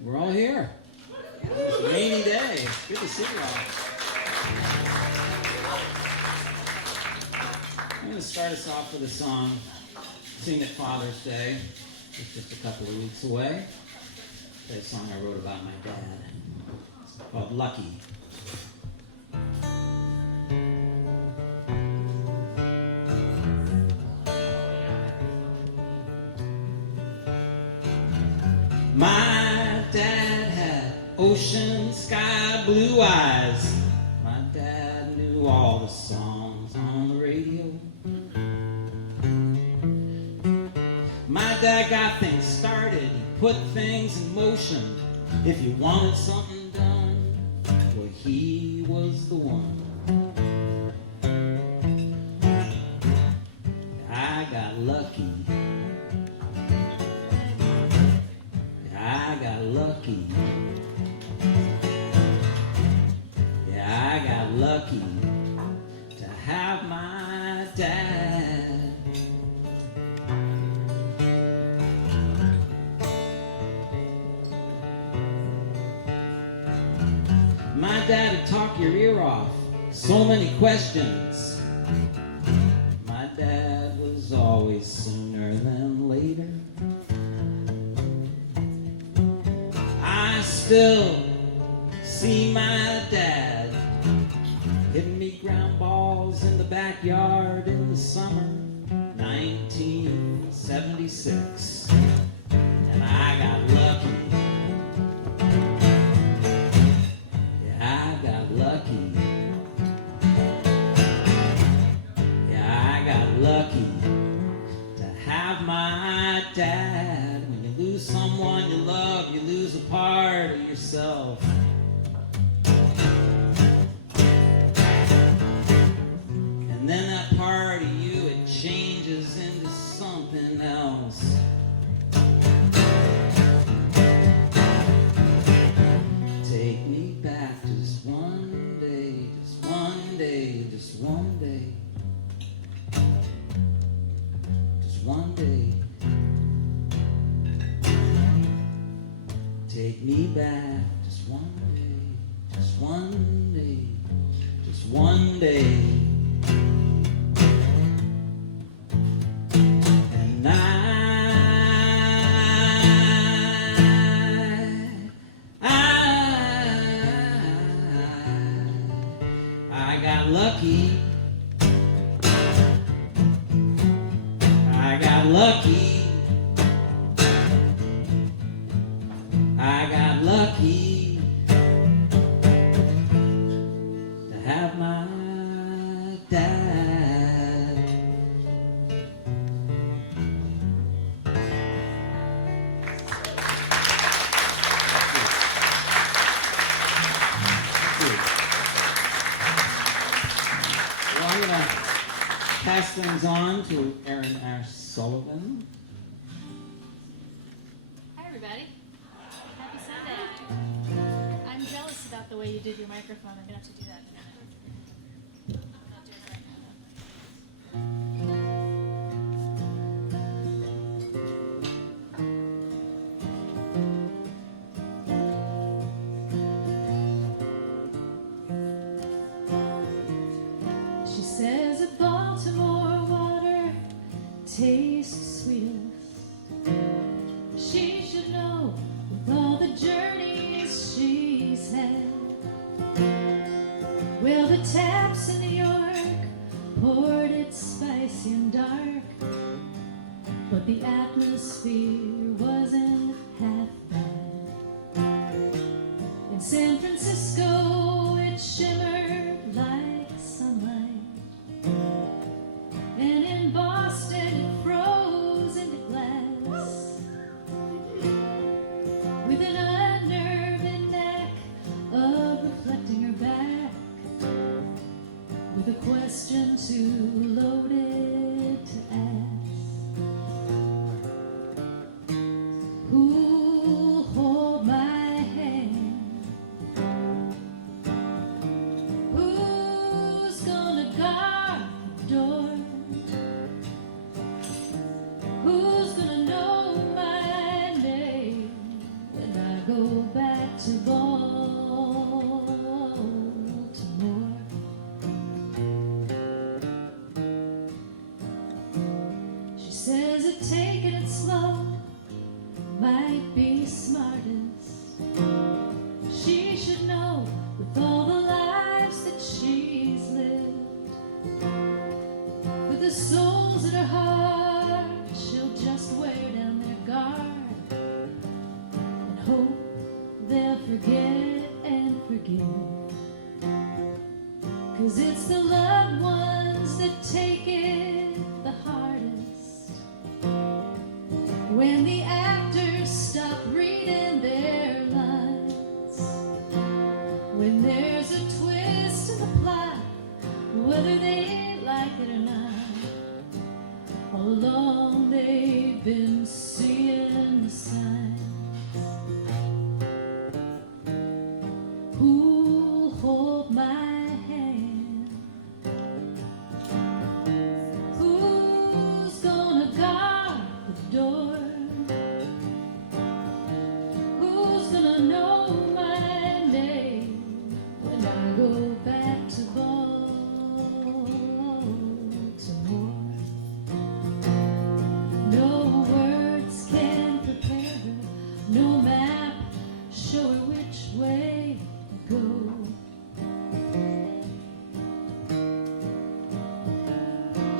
We're all here. It's a rainy day. It's good to see you all. I'm going to start us off with a song, sing at Father's Day. It's just a couple of weeks away. It's a song I wrote about my dad. It's called Lucky. My dad had ocean sky blue eyes. My dad knew all the songs on the radio. My dad got things started, he put things in motion. If you wanted something done, well, he was the one. I got lucky. I got lucky. Yeah, I got lucky to have my dad. My dad would talk your ear off, so many questions. My dad was always sooner than later. I still see my dad hitting me ground balls in the backyard in the summer 1976, and I got lucky. Yeah, I got lucky. Yeah, I got lucky to have my dad. When you lose someone you love, you lose a part of yourself. And then that part of you, it changes into something else. Take me back just one day, just one day, just one day. Just one day. Take me back just one day, just one day, just one day. And I got lucky. I got lucky. I got lucky to have my dad. Well, I'm going to pass things on to Erin Ash Sullivan. Hi, everybody. Happy Sunday. I'm jealous about the way you did your microphone. I'm going to have to do that in a minute. I'm not doing it right now, though. She says that Baltimore water tastes sweetest. She should know with all the journeys she's had. Well, the taps in New York poured it spicy and dark, but the atmosphere wasn't half bad. In San Francisco it shimmered like sunlight, and in Boston it froze into glass, with an unnerving knack of reflecting her back, with a question too loaded to ask. Who'll hold my hand? Who's gonna guard the door? Who's gonna know my name when I go might be smartest. She should know with all the lives that she's lived. With the souls in her heart, she'll just wear down their guard and hope they'll forget and forgive. 'Cause it's the loved ones that take it the hardest. When the actors stop reading their lines, when there's a twist in the plot, whether they like it or not, all along they've been seeing the signs. Who'll hold my hand? Who's gonna guard the door? Who's gonna know my name when I go back to Baltimore? No words can prepare her, no map show her which way to go.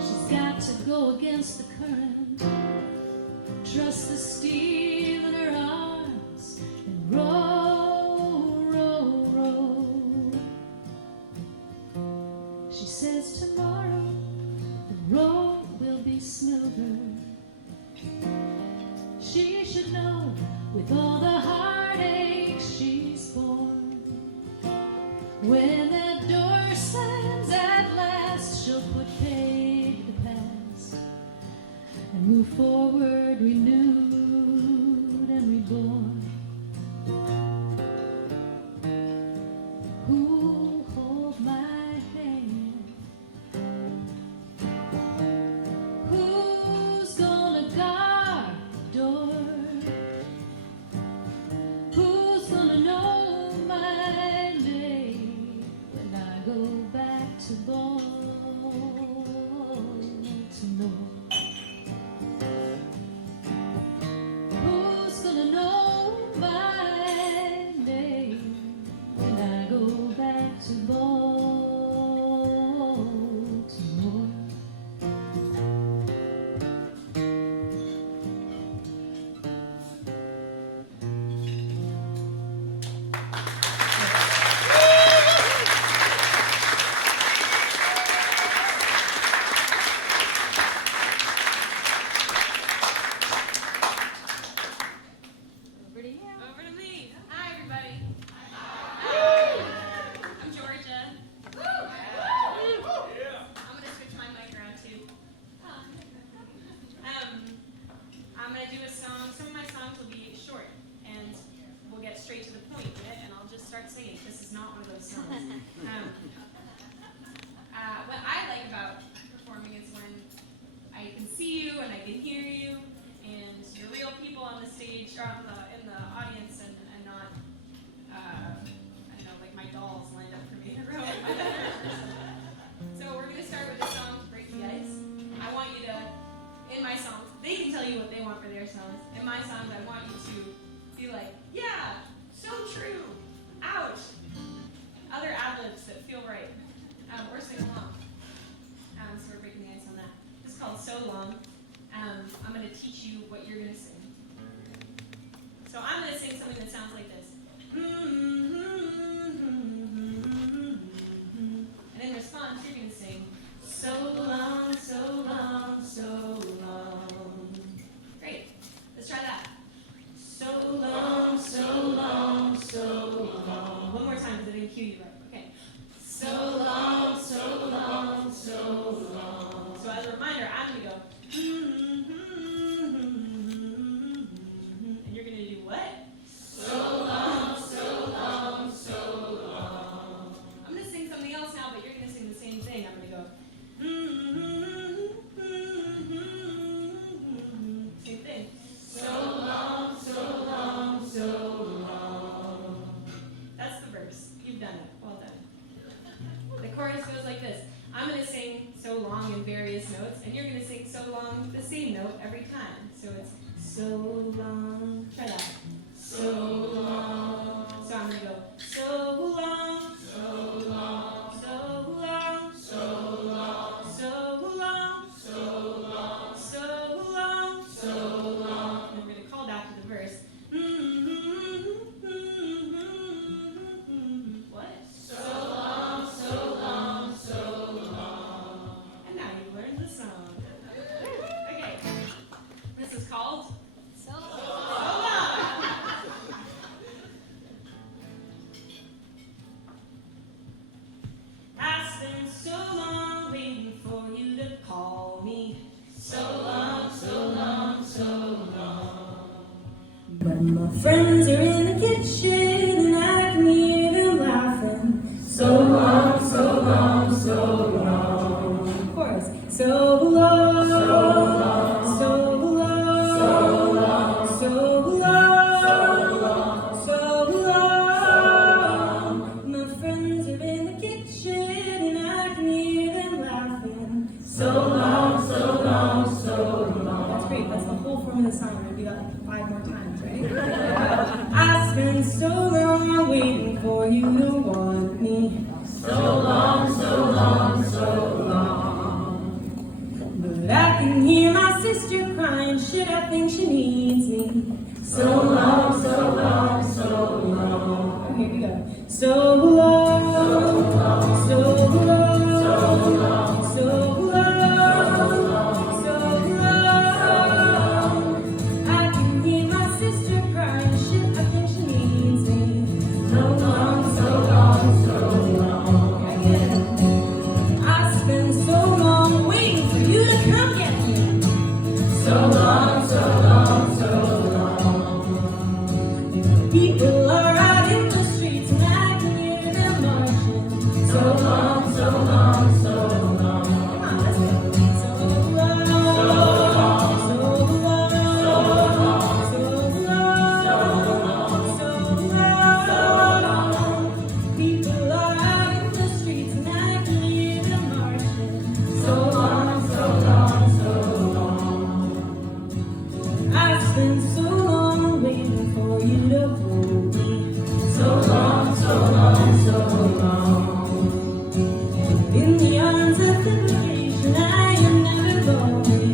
She's got to go against the current, trust the steel in her arms, and row, row, row. She says tomorrow the road will be smoother. She should know with all the heartache she's born. When that door slams at last, she'll put paid to the past and move forward renewed and reborn. Who'll hold my hand? Who's gonna guard the door? Who's gonna know my name when I go back to Baltimore? Who's gonna know my name when I go back to Baltimore? Over to you. Over to me. Hi, everybody. I'm Georgia. I'm going to switch my mic around, too. I'm going to do a song. Some of my songs will be short, and we'll get straight to the point with it, and I'll just start singing. This is not one of those songs. What I like about performing is when I can see you and I can hear you, and you're real people on the stage or in the audience, and not I don't know, like my dolls lined up for me in a row. So we're gonna start with a song to break the ice. I want you to, in my songs, they can tell you what they want for their songs. In my songs, I want you to be like, yeah, so true, ouch. Other ad-libs that feel right, or sing along. So we're breaking the ice on that. This is called So Long. I'm going to teach you what you're going to sing. So I'm going to sing something that sounds like this. And in response, you're going to sing, so long, so long, so long. Great. Let's try that. So long, so long, so long. One more time because I didn't cue you right. Okay. So long, so long, so long. So as a reminder, I'm going to go, and you're going to do what? So long, so long, so long. I'm going to sing something else now, but you're going to sing the same thing. I'm going to go, same thing. So long, so long, so long. That's the verse. You've done it. Well done. The chorus goes like this. I'm going to sing so long in various notes, and you're going to sing so long the same note every time. So it's so long. Try that. My friends are in the kitchen and I can hear them laughing. So long, so long, so long. Chorus. So long, so long, so long, so long, so long, so long. My friends are in the kitchen and I can hear them laughing. So long, so long, so long. That's great. That's the whole form of the song. We're gonna do that like 5 more times, right? I spent so long waiting for you to want me. So long, so long, so long. But I can hear my sister crying. Shit, I think she needs me. So long, so long, so long. Okay, we go. So long, so long, so long, so long, so long, so long. I can hear my sister crying. Shit, I think she needs me. So long, so long, so long. Again. I spent so long waiting for you to come get me. So long, so long, so long. People are out in the streets and I can hear them marching. So long, so long, so long. Come on, let's go. So long, so long, so long, so long, so long. People are out in the streets and I can hear them marching. So long, so long, so long. I spent so long waiting for you to hold me. So long, so long, so long. In the arms of liberation, I am never lonely.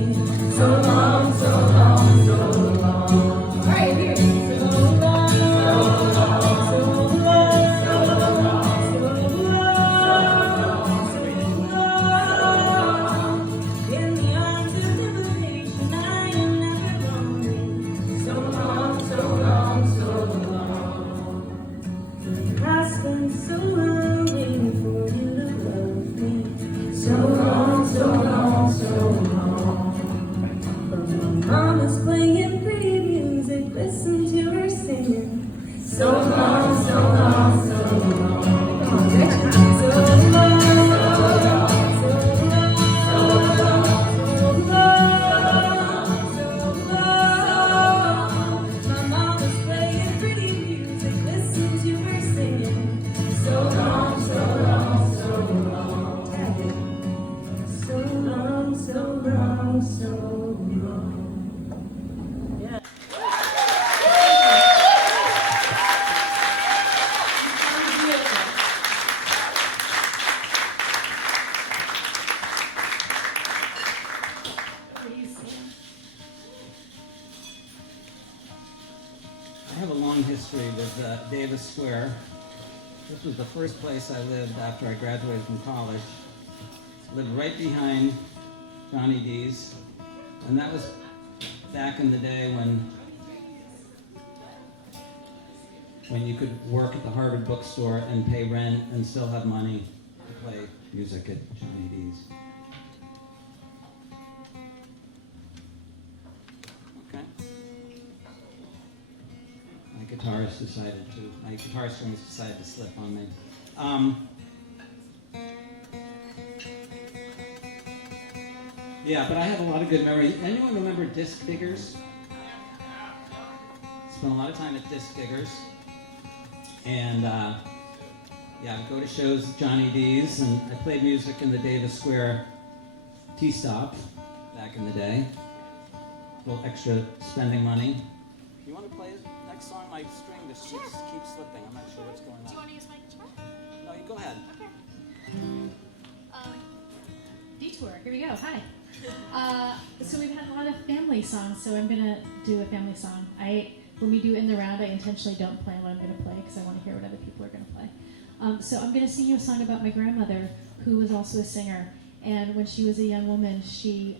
So long, so long, so long. All right, here. So long, so long, so long, so long, so long. In the arms of liberation, I am never lonely. So long, so long, so long. I spent so long waiting for you to love me. So long, so long, so long. But my mama's playing pretty music, listen to her singing. So long, so long, so long. Come on, Rich. So long, so long, so long, so long. My mama's playing pretty music, listen to her singing. So long, so long, so long. So long, so long, so long. Yeah. I have a long history with Davis Square. This was the first place I lived after I graduated from college. Lived right behind Johnny D's, and that was back in the day when you could work at the Harvard bookstore and pay rent and still have money to play music at Johnny D's. Okay. My guitar strings decided to slip on me. Yeah, but I have a lot of good memories. Anyone remember Disc Diggers? Spent a lot of time at Disc Diggers. And yeah, I'd go to shows at Johnny D's, and I played music in the Davis Square T-Stop back in the day. A little extra spending money. You want to play the next song? My string just keeps slipping. I'm not sure what's going on. Do you want to use my guitar? No, you go ahead. Okay. Detour. Here we go. Hi. So we've had a lot of family songs, so I'm gonna do a family song. When we do In the Round, I intentionally don't plan what I'm gonna play because I want to hear what other people are gonna play. So I'm gonna sing you a song about my grandmother, who was also a singer. And when she was a young woman, she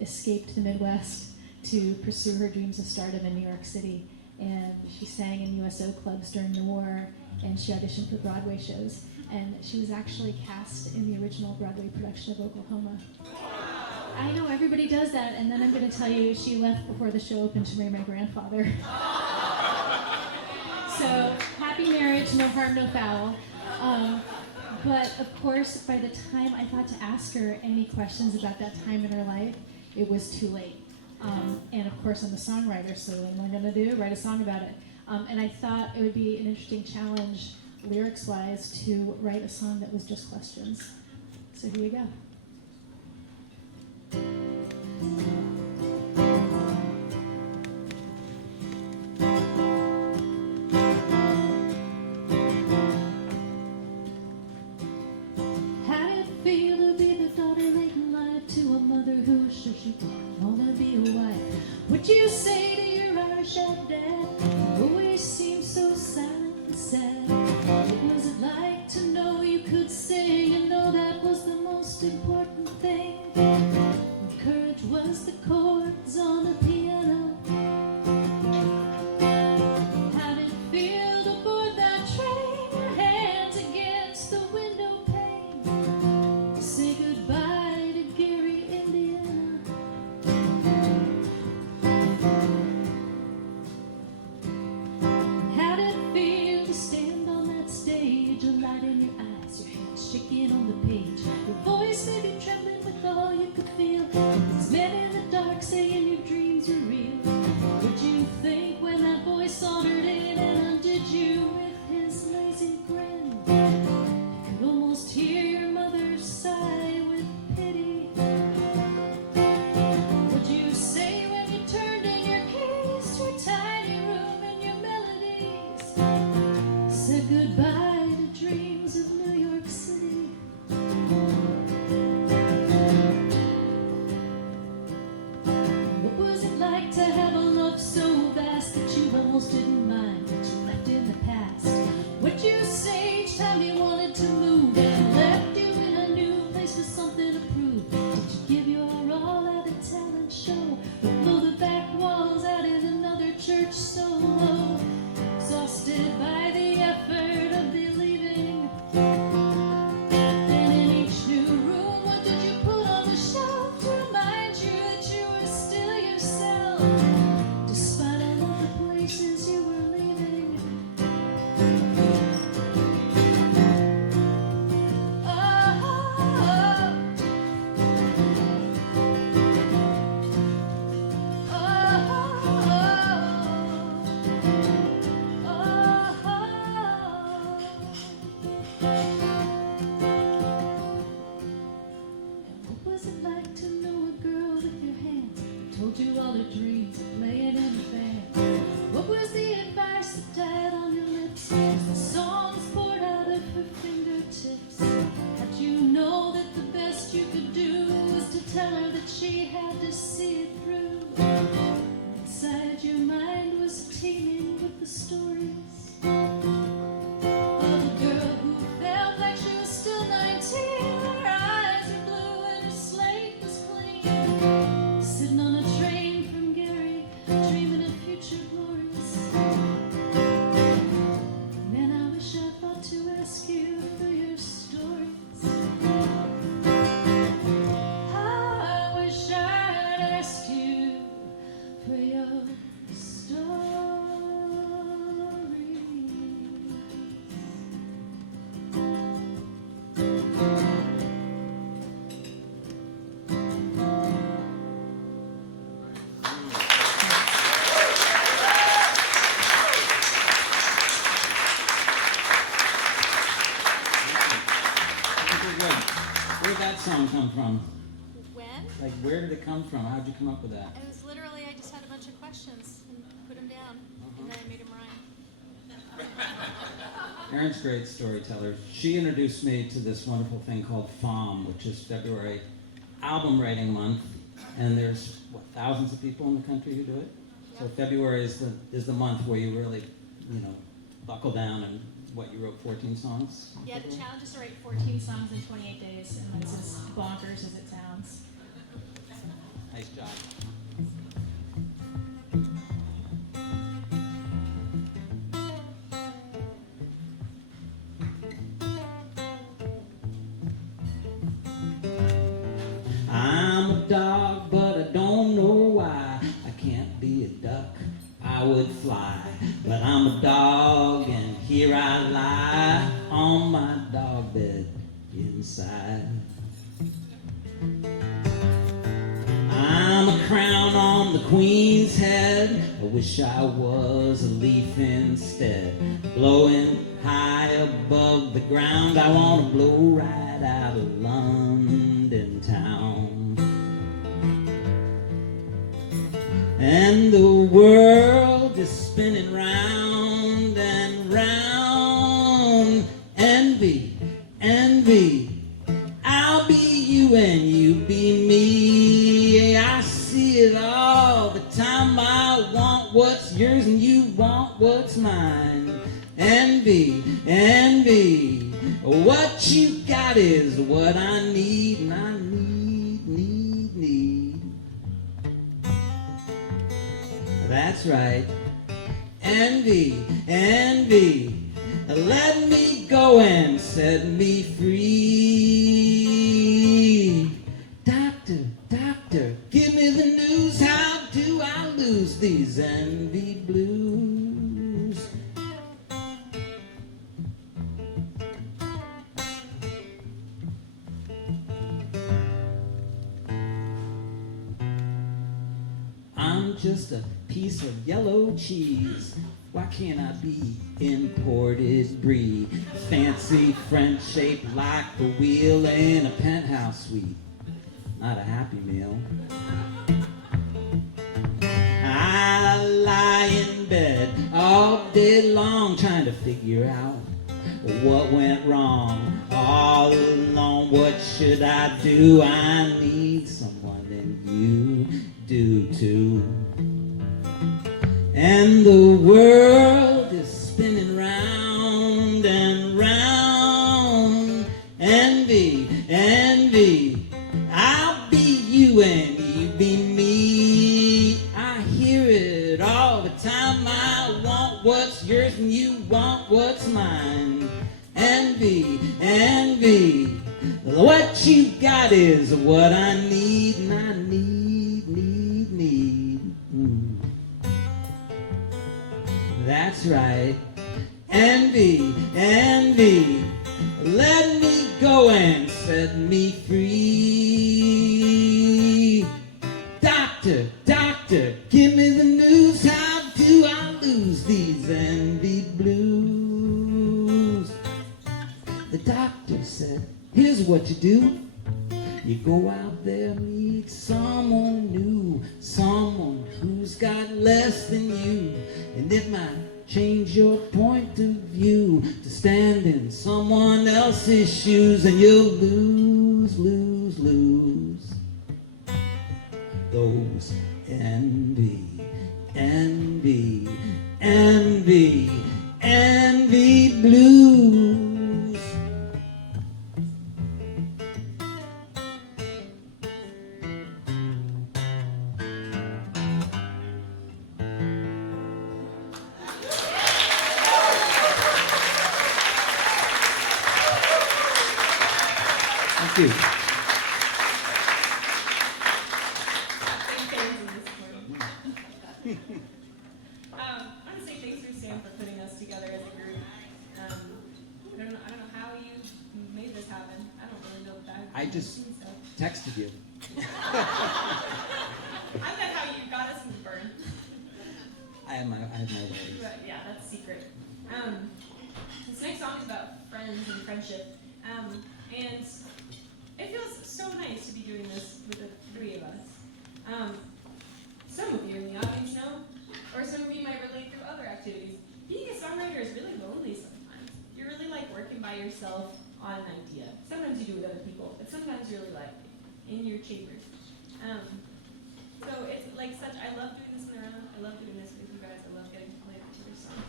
escaped the Midwest to pursue her dreams of stardom in New York City. And she sang in USO clubs during the war, and she auditioned for Broadway shows. And she was actually cast in the original Broadway production of Oklahoma. I know, everybody does that, and then I'm going to tell you she left before the show opened to marry my grandfather. no harm, no foul. But of course, by the time I thought to ask her any questions about that time in her life, it was too late. And of course, I'm a songwriter, so what am I going to do? Write a song about it. And I thought it would be an interesting challenge, lyrics-wise, to write a song that was just questions. So here you go. Would you say to your Irish dad, you always seem so silent and sad? What was it like to know you could sing and know that was the most important thing? Courage was the chords on the piano. How did it feel to board that train? Your hands against the window pane. Say goodbye to Gary, Indiana. How did it feel to stand on that stage, a light in your eyes, your hands shaking on the page, your voice maybe trembling with all you could feel? It's men in the dark saying your dreams are real. What'd you think when that voice sauntered in and undid you with his lazy grin? You could almost hear your mother sigh with pity. What'd you say when you turned in your keys to a tiny room and your melodies? Said goodbye to dreams of New York City. What was it like to have a love so vast that you almost didn't mind what you left in the past? What'd you say each time you wanted to move and left you in a new place with something to prove? Did you give your all at a talent show or blow the back walls out in another church solo? Exhausted by the effort of believing. And in each new room, what did you put on the shelf to remind you that you were still yourself, despite all of the places you were leaving? What was it like to know a girl with your hands who told you all her dreams and laying in the fan? What was the advice that died on your lips as the songs poured out of her fingertips? How'd you know that the best you could do was to tell her that she had to see it through? Inside your mind was teeming with the stories of a girl who felt like she was still 19. Her eyes were blue and her slate was clean. Sitting on a train from Gary, dreaming of future glories. Man, I wish I thought to ask you for your stories. I wish I'd ask you for your stories. Pretty good. Where did that song come from? When? Like, where did it come from? How did you come up with that? It was literally, I just had a bunch of questions and put them down, and then I made them rhyme. Erin's a great storyteller. She introduced me to this wonderful thing called FOM, which is February Album Writing Month, and there's thousands of people in the country who do it. So February is the month where you really, buckle down and you wrote 14 songs? Yeah, the challenge is to write 14 songs in 28 days, and that's as bonkers as it sounds. Nice job. I'm a dog, but I don't know why. I can't be a duck, I would fly. But I'm a dog, and here I lie on my dog bed inside. I'm a crown on the queen's head. I wish I was a leaf instead, blowing high above the ground. I want to blow right out of London town. And the world is spinning round and round. Envy, envy, I'll be you and you be me. I see it all the time. I want what's yours and you want what's mine. Envy, envy, what you got is what I need, and I need. That's right. Envy, envy, let me go and set me free. Doctor, doctor, give me the news. How do I lose these envy blues? I'm just a piece of yellow cheese. Why can't I be imported brie? Fancy French shaped like a wheel in a penthouse suite. Not a happy meal. I lie in bed all day long trying to figure out what went wrong. All alone, what should I do? I need someone, and you do too. And the world is spinning round and round. Envy, envy, I'll be you and you be me. I hear it all the time. I want what's yours and you want what's mine. Envy, envy, what you got is what I need, and I need. That's right. Envy, envy, let me go and set me free. Doctor, doctor, give me the news. How do I lose these envy blues? The doctor said, here's what you do. You go out there, meet someone new, someone who's got less than you, and it might change your point of view to stand in someone else's shoes, and you'll lose those envy blues. Thank you. Big fans of this morning. I want to say thanks for Sam for putting us together as a group. I don't know how you made this happen. I don't really know that. I just texted you. I bet how you got us into Burn. I have my ways. But yeah, that's secret. This next song is about friends and friendship. And it feels so nice to be doing this with the three of us. Some of you in the audience know, or some of you might relate through other activities. Being a songwriter is really lonely sometimes. You're really like working by yourself on an idea. Sometimes you do with other people, but sometimes you're really like in your chambers. So it's like such, I love doing this in the round. I love doing this with you guys. I love getting to play each other's songs.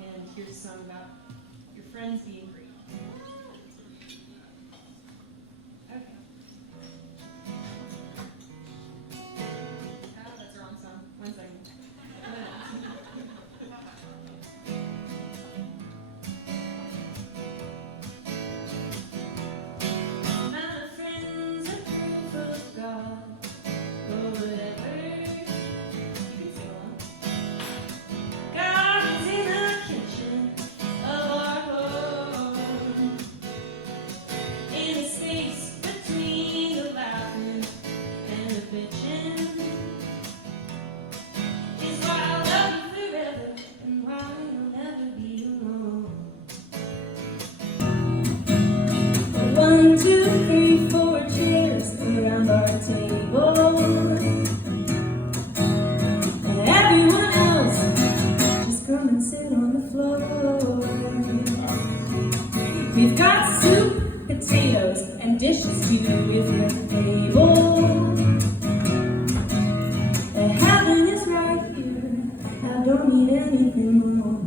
And here's a song about your friends being great. Okay. Oh, that's the wrong song. 1 second. My friends are proof of God, or whatever. You can sing along. God is in the kitchen of come and sit on the floor. We've got soup, potatoes, and dishes here with your table. And heaven is right here. I don't need anything more.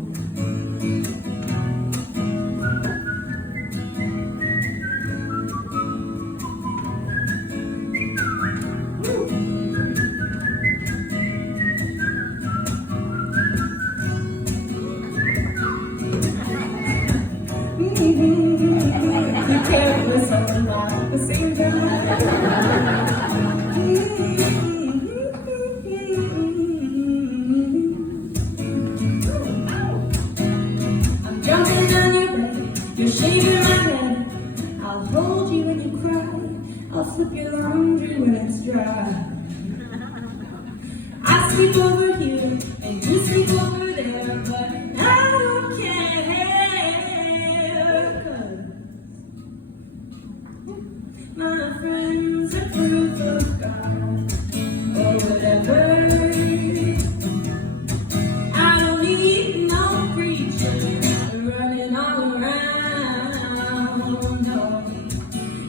You can't listen and laugh at the same time. I'm jumping on your bed, you're shaving my head. I'll hold you when you cry. I'll flip your laundry when it's dry. I sleep over here and you sleep over there, but I don't care, 'cause my friends are proof of God, or whatever. I don't need no preacher running all around, no.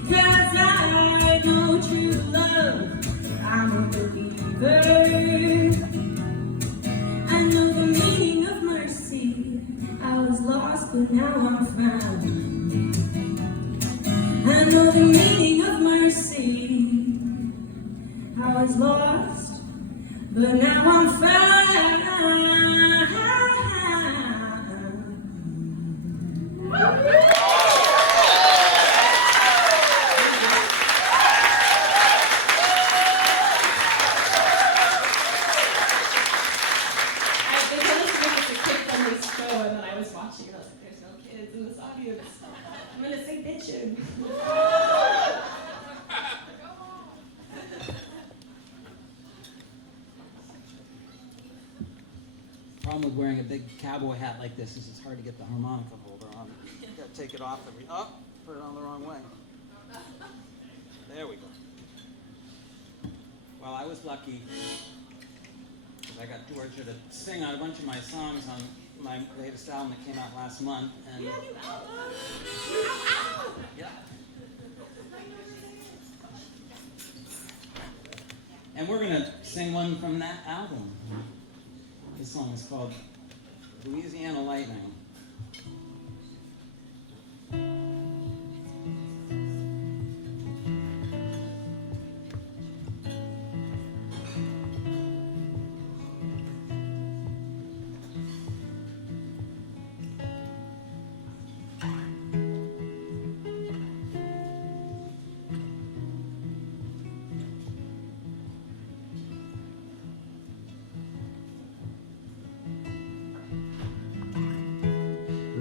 'Cause I know true love, I'm a believer. I know the meaning of mercy. I was lost, but now I'm found. I know the meaning of mercy. I was lost, but now I'm found. I've been listening to the kid-friendly show, and then I was watching, and I was like, there's no kids in this audience. I'm gonna sing bitchin'. Problem with wearing a big cowboy hat like this is it's hard to get the harmonica holder on. You gotta take it off every. Oh, put it on the wrong way. There we go. Well, I was lucky because I got Georgia to sing on a bunch of my songs on my latest album that came out last month, and yeah. And we're gonna sing one from that album. This song is called Louisiana Lightning.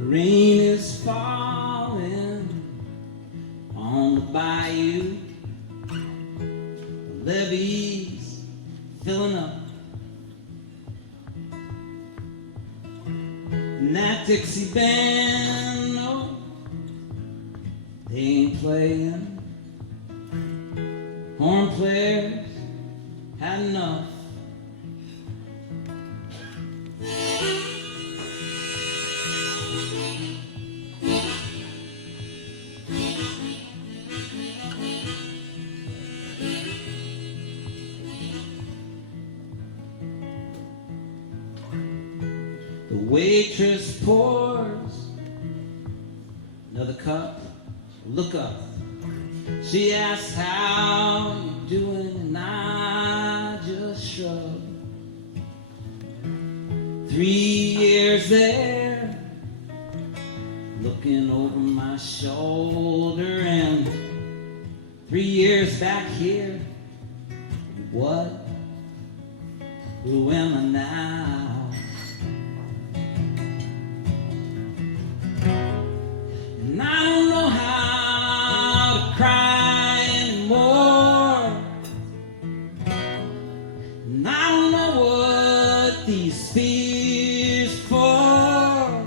Rain is falling on the bayou. The levees filling up. And that Dixie band, no, they ain't playing. Horn players had enough. The waitress pours another cup. Look up. She asks how you doing, and I just shrug. 3 years there, looking over my shoulder, and 3 years back here. What? Who am I now? And I don't know how to cry anymore. And I don't know what these fears for.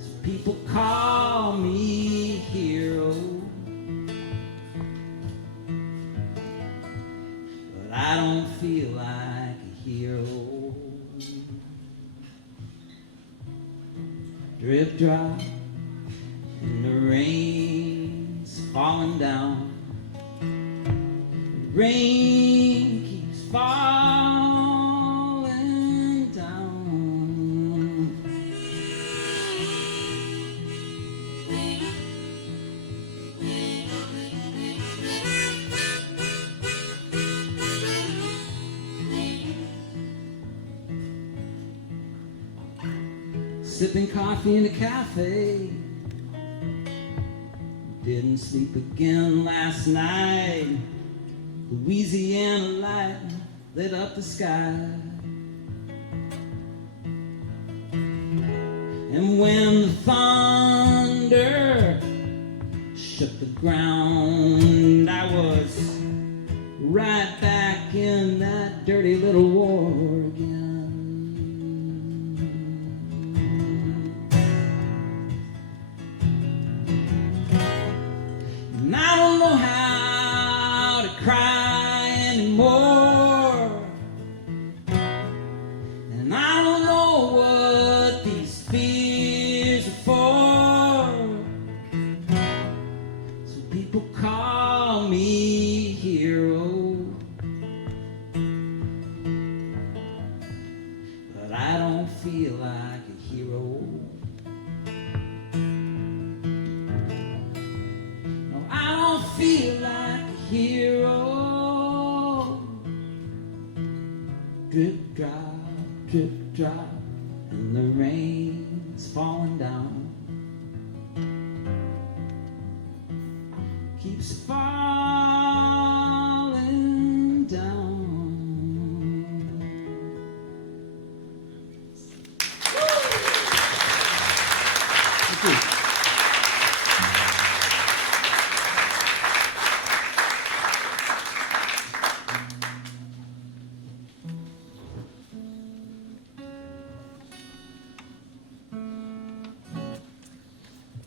So people call me hero, but I don't feel like a hero. drip drop, and the rain's falling down. The rain keeps falling down. Sipping coffee in a cafe. Didn't sleep again last night. Louisiana light lit up the sky. And when the thunder shook the ground, I was right back in that dirty little war again. And I don't know how to cry anymore. And I don't know what these fears are for. So people call me hero, but I don't feel like a hero. No, I don't feel like a hero. Drip drop, and the rain's falling down. Keeps falling down. Thank you.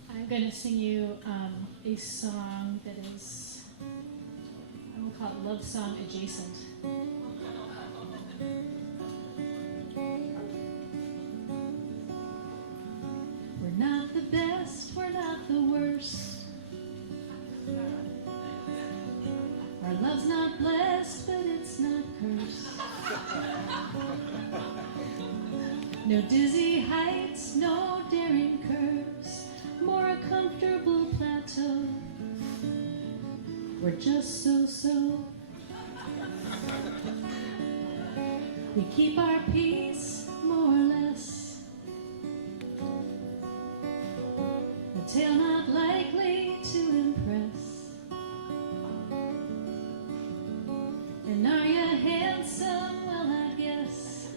I'm going to sing you a song that is, I will call it love song adjacent. We're not the best, we're not the worst. Our love's not blessed, but it's not cursed. No dizzy heights, no daring curves, more a comfortable plateau. We're just so-so. We keep our peace, more or less. A tale not likely to impress. And are you handsome? Well, I guess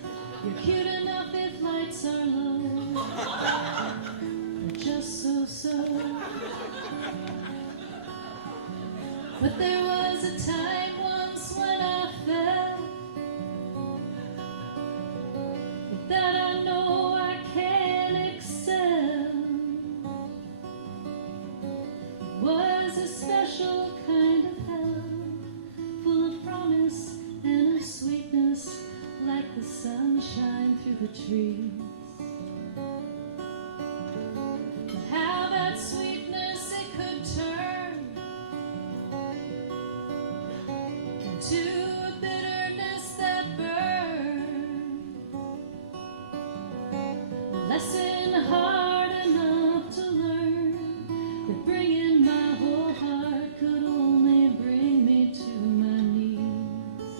you're cute enough if lights are low. We're just so-so. But there was a time once when I felt that I know I can excel. It was a special kind of hell, full of promise and of sweetness, like the sunshine through the trees. But how that sweetness it could turn into a bitterness that burned. A lesson hard enough to learn, that bringing my whole heart could only bring me to my knees.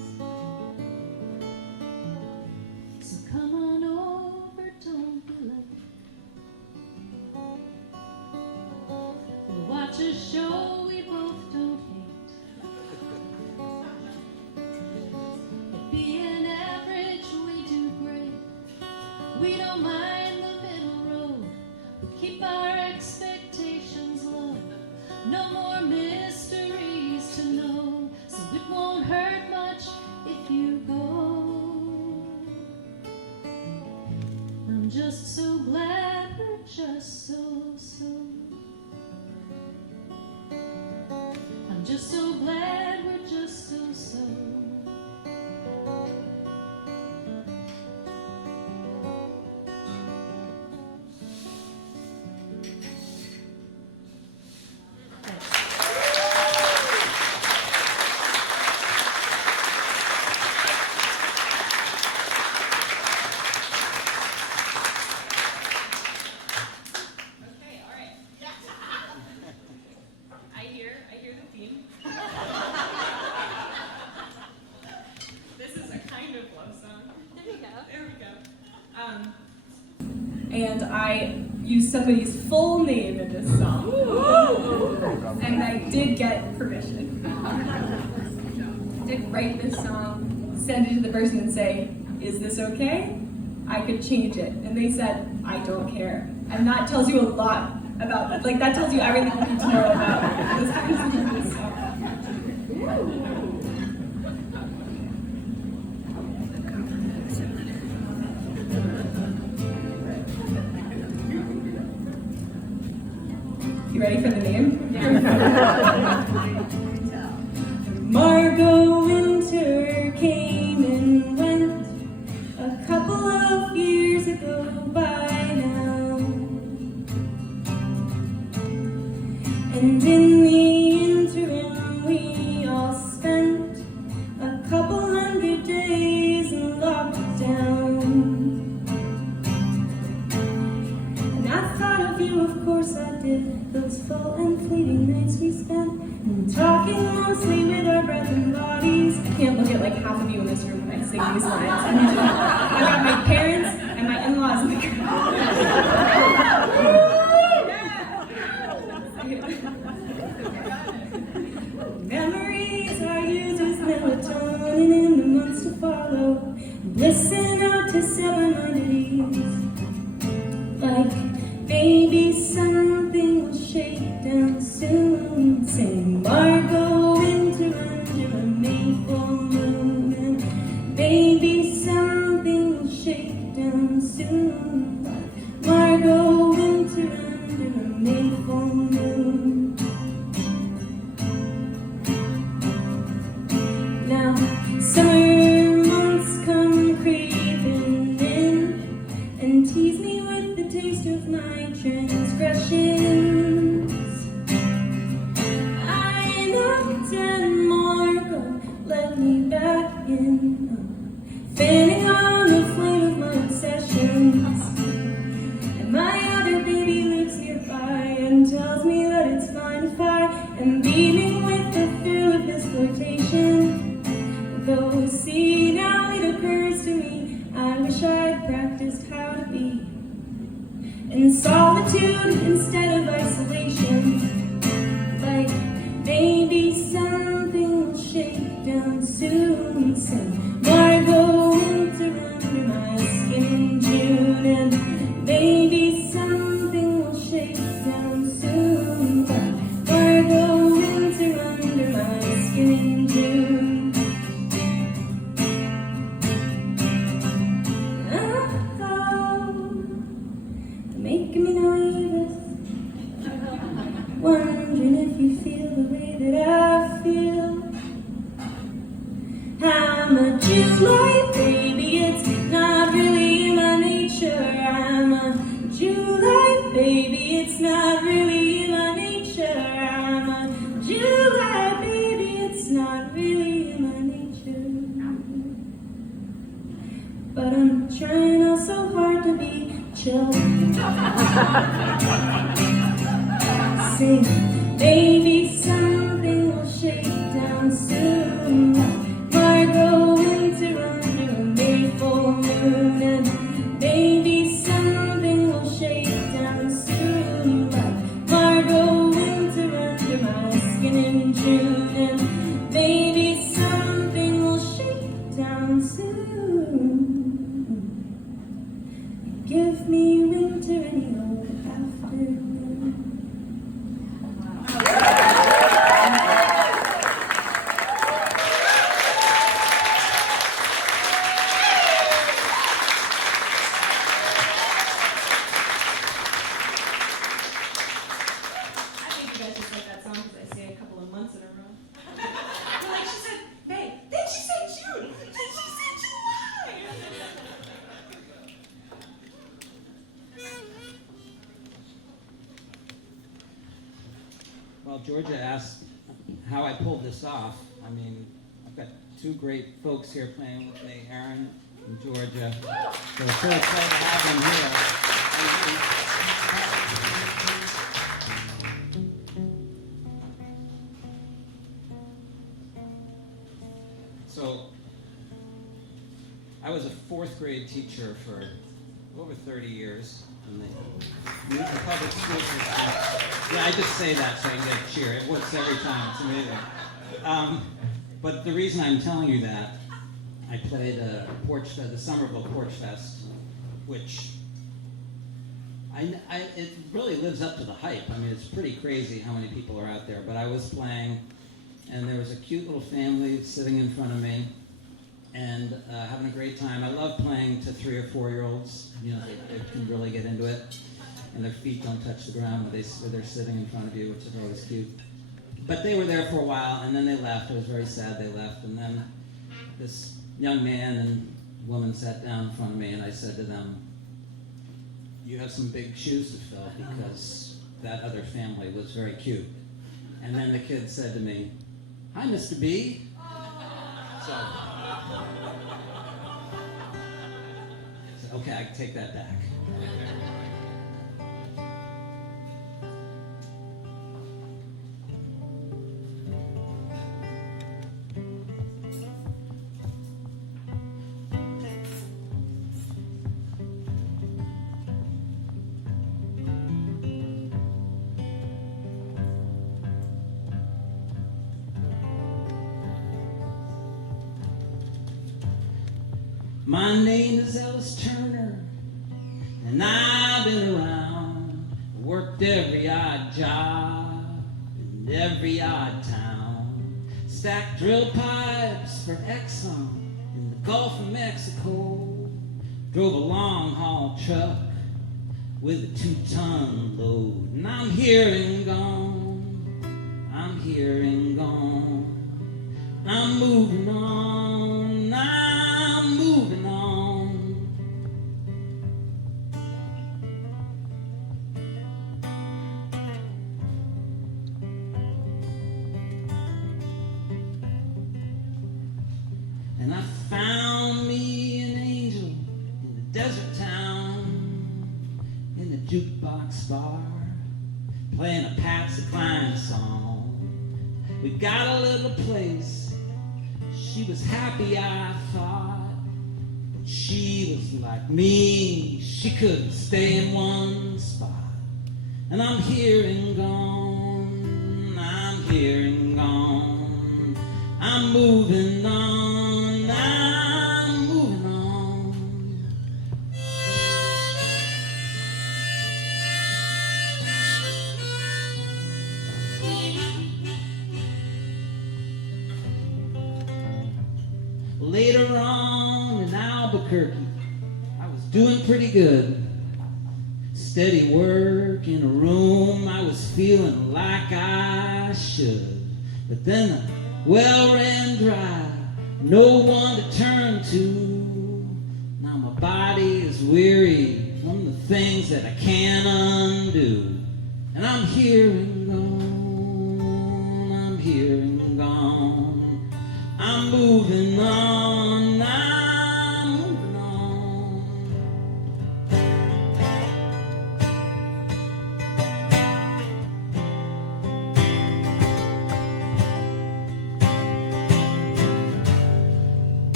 So come on over, don't be late. We'll watch a show we both don't hate. At being average, we do great. We don't mind the middle road. We keep our expectations low. No more mysteries to know, so it won't hurt much if you go. I'm just so glad we're just so-so. I'm just so glad we're just so-so. and I used somebody's full name in this song. And I did get permission. I did write this song, send it to the person and say, is this okay? I could change it. And they said, I don't care. And that tells you a lot about that. Like, that tells you everything you need to know about this person in this song. You ready for the name? Margaux Winter came and went a couple of years ago by now. And in the interim we all spent a couple hundred days in lockdown. And I thought of you, of course I did. Those full and fleeting nights we spent talking mostly with our breath and bodies. I can't look at like half of you in this room when I sing these lines. I got my parents and my in-laws in the crowd. Memories are used as melatonin in the months to follow. Listen out to 700 ease. Like baby, something will shake down soon. Sing Margaux Winter under a May full moon. And baby, something will shake down soon. Margaux Winter under a May full moon. Now, summer months come creeping in and tease me with the taste of my transgressions. I knocked and Margaux let me back in, fanning on the flame of my obsessions. And my other baby lives nearby and tells me that it's fine to fight, and beaming with the thrill of this flirtation. Though see now it occurs to me, I wish I'd practiced how to be in solitude instead of isolation. Like, baby, something will shake down soon. Sing Margaux Winter under my skin in June. And baby, something will shake down soon. Margaux Winter under my skin in June. Making me nervous, wondering if you feel the way that I feel. I'm a July baby, it's not really in my nature. I'm a July baby, it's not really in my nature. I'm a July baby, it's not really in my nature. But I'm trying out so hard to be chill. Sing, baby, something will shake down soon. Margaux Winter under a May full moon. And baby, something will shake down soon. Margaux Winter under my skin in June. And baby, something will shake down soon. Give me winter any old afternoon. I think you guys just like that song because I say a couple of months in a row. You're like, she said May, then she said June, then she said July. Well, Georgia asked how I pulled this off. I mean, I've got two great folks here playing with me, Erin and Georgia. So it's so excited to have them here. So, I was a fourth grade teacher for over 30 years in the public school system. Yeah, I just say that so I can get a cheer. It works every time. It's amazing. But the reason I'm telling you that, I played the Somerville Porch Fest, which it really lives up to the hype. I mean, it's pretty crazy how many people are out there. But I was playing, and there was a cute little family sitting in front of me, and having a great time. I love playing to 3 or 4-year-olds. You know, they can really get into it, and their feet don't touch the ground when they're sitting in front of you, which is always cute. But they were there for a while, and then they left. I was very sad they left. And then this young man and woman sat down in front of me, and I said to them, "You have some big shoes to fill," because that other family was very cute. And then the kid said to me, "Hi, Mr. B." So, okay, I can take that back. My name is Ellis Turner, and I've been around, worked every odd job in every odd town, stacked drill pipes for Exxon in the Gulf of Mexico, drove a long haul truck with a 2-ton load, and I'm here and gone, I'm here and gone, I'm moving on, I'm moving on. And I found me an angel in the desert town, in the jukebox bar, playing a Patsy Cline song. We got a little place, she was happy, I thought. But she was like me, she couldn't stay in one spot. And I'm here and gone, I'm here and gone, I'm moving on, I'm moving on. Later on in Albuquerque, I was doing pretty good. Steady work in a room, I was feeling like I should. But then the well ran dry, no one to turn to. Now my body is weary from the things that I can't undo. And I'm here and gone, I'm here and gone. I'm moving on, I'm moving on.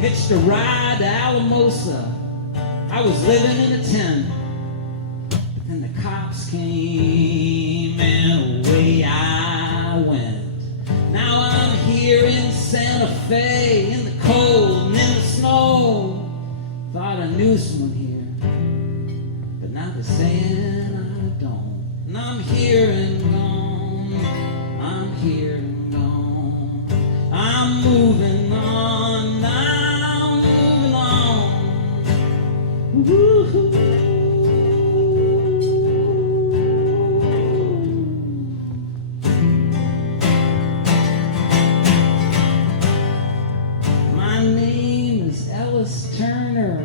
Hitched a ride to Alamosa, I was living in a tent. But then the cops came and away I went. Now I'm here in Santa Fe, in the cold and in the snow. Thought I knew someone here, but now they're saying I don't. And I'm here and gone, I'm here and gone. I'm moving on, I'm moving on. Woo-hoo. My name is Ellis Turner,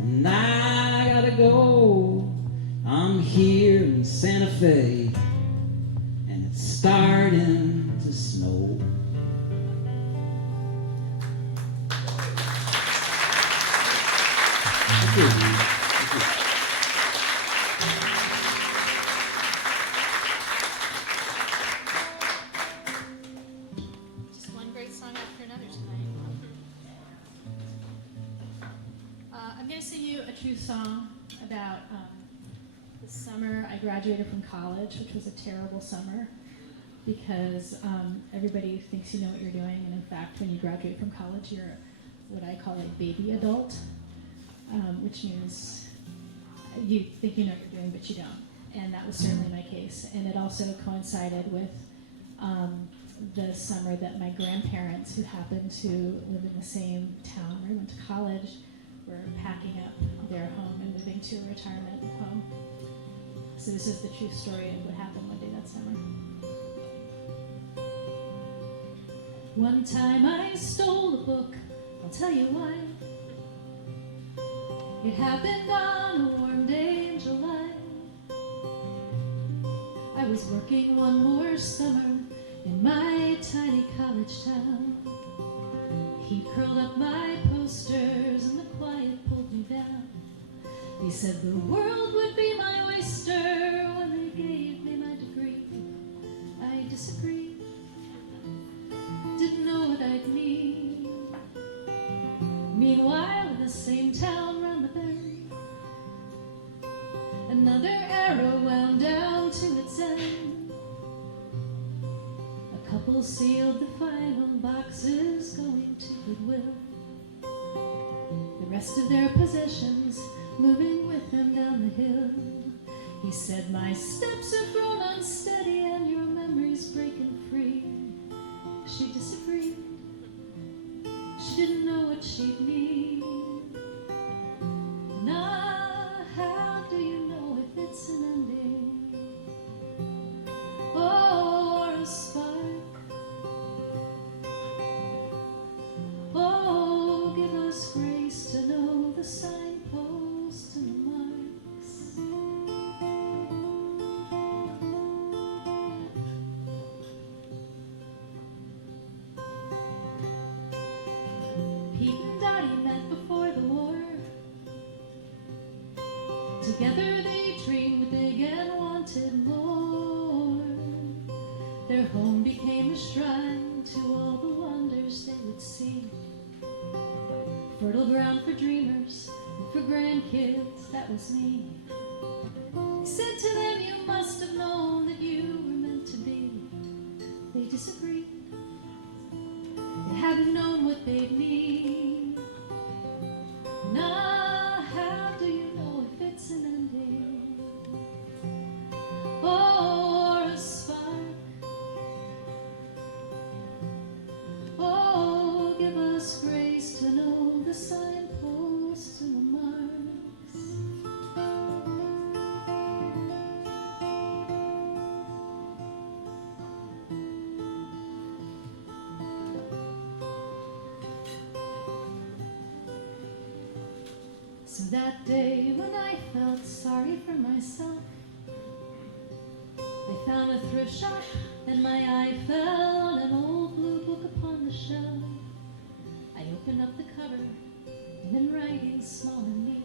and I gotta go. I'm here in Santa Fe, and it's starting to snow. Thank you. Thank you. Just one great song after another tonight. I'm going to sing you a true song about summer I graduated from college, which was a terrible summer because everybody thinks you know what you're doing, and in fact, when you graduate from college, you're what I call a baby adult, which means you think you know what you're doing, but you don't. And that was certainly my case. And it also coincided with the summer that my grandparents, who happened to live in the same town where I went to college, were packing up their home and moving to a retirement home. So this is the true story of what happened one day that summer. One time I stole a book, I'll tell you why. It happened on a warm day in July. I was working one more summer in my tiny college town. He curled up my posters and the quiet pulled me down. He said the world would be my oyster when they gave me my degree. I disagreed, didn't know what I'd need. Meanwhile, in the same town round the bend, another arrow wound down to its end. A couple sealed the final boxes going to Goodwill. The rest of their possessions moving with him down the hill. He said, my steps have grown unsteady and your memory's breaking free. She disagreed. She didn't know what she'd need. Now, how do you know if it's an ending or a spark? Oh, give us grace to know the signposts and the marks. Pete and Dottie met before the war. Together they dreamed big and wanted more. Their home became a shrine to all the wonders they would see. Fertile ground for dreamers and for grandkids, that was me. I said to them, you must have known that you were meant to be. They disagreed. They hadn't known what they'd need. Now, how do you know if it's an ending or a spark? Oh, give us grace to know the signposts and the marks. So that day when I felt sorry for myself, I found a thrift shop and my eye fell on an old blue book upon the shelf. I opened up the cover and in writing small and neat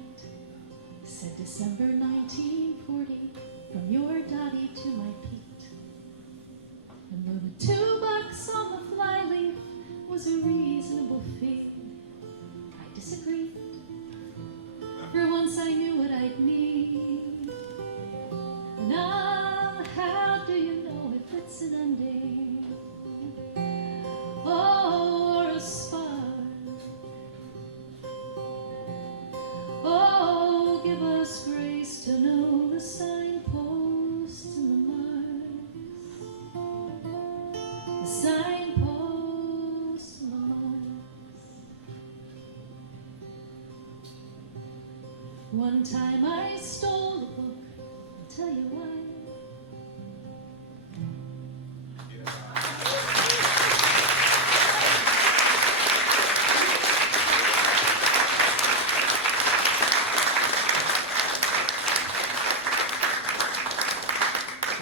said December 1940, from your Dottie to my Pete. And though the $2 on the flyleaf was a reasonable fee, I disagreed. For once I knew what I'd need. Now, how do you know if it's an ending or a spark? Oh, give us grace to know the signposts and the marks. The signposts and the marks. One time I stole a book, I'll tell you why.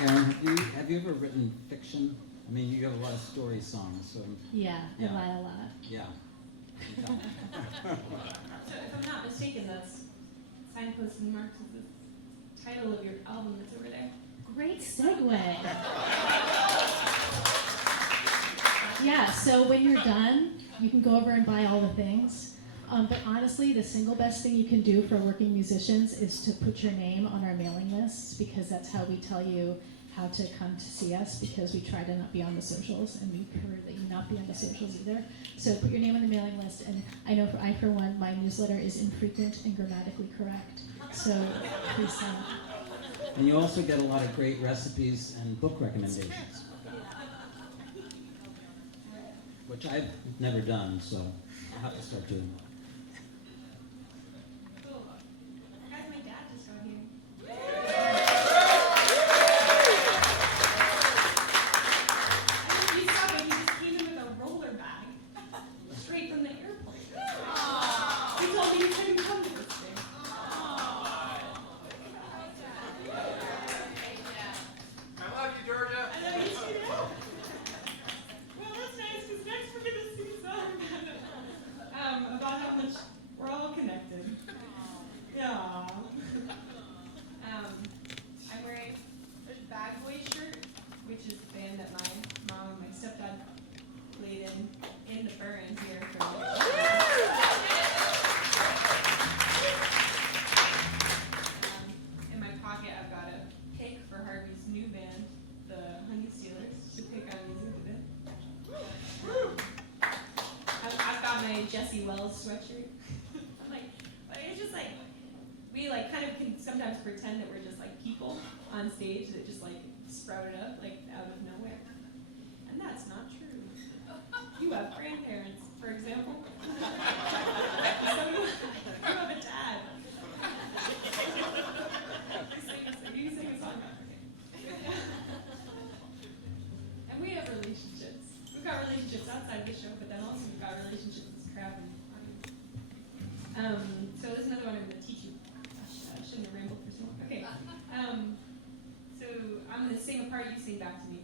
Erin, have you ever written fiction? I mean, you have a lot of story songs, so Yeah, I Yeah. lie a lot. yeah. So if I'm not mistaken, that's Signposts and Marks is the title of your album that's over there. Great segue. Yeah, so when you're done, you can go over and buy all the things. But honestly, the single best thing you can do for working musicians is to put your name on our mailing lists, because that's how we tell you how to come to see us, because we try to not be on the socials, and we prefer that you not be on the socials either. So put your name on the mailing list, and I know for one, my newsletter is infrequent and grammatically correct. So please sign up. And you also get a lot of great recipes and book recommendations, which I've never done, so I'll have to start doing that. Cool. Guys, my dad just got here. You saw me, he just came in with a roller bag straight from the airport. He told me he couldn't come to this thing. I love you, Georgia. I love you too. Well, that's nice, because next we're going to sing a song about how much we're all connected. Yeah. I'm wearing a Bad Boy shirt, which is the band that my mom and my stepdad played in the Burren here for in my pocket, I've got a pick for Harvey's new band, the Honey Stealers, to pick on music with it. I've got my Jesse Wells sweatshirt. I'm like, but it's just like, we like kind of can sometimes pretend that we're just like people on stage that just like sprouted up like out of nowhere. And that's not true. You have grandparents, for example. You have a dad. You sing a song. And we have relationships. We've got relationships outside the show, but then also we've got relationships with this crowd and audience. So there's another one I'm going to teach you. I shouldn't have rambled for so long. Okay. So I'm going to sing a part, you sing back to me.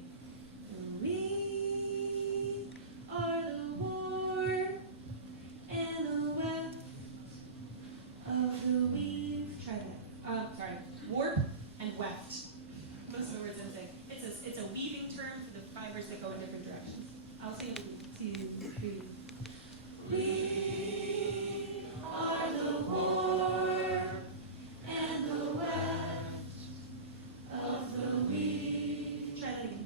We are the warm and the weft of the weave. Try that. Sorry. Warp and weft. Most of the words I'm saying. It's a weaving term for the fibers that go in different directions. I'll sing 2, 3. We are the warm and the weft of the weave. Try that again.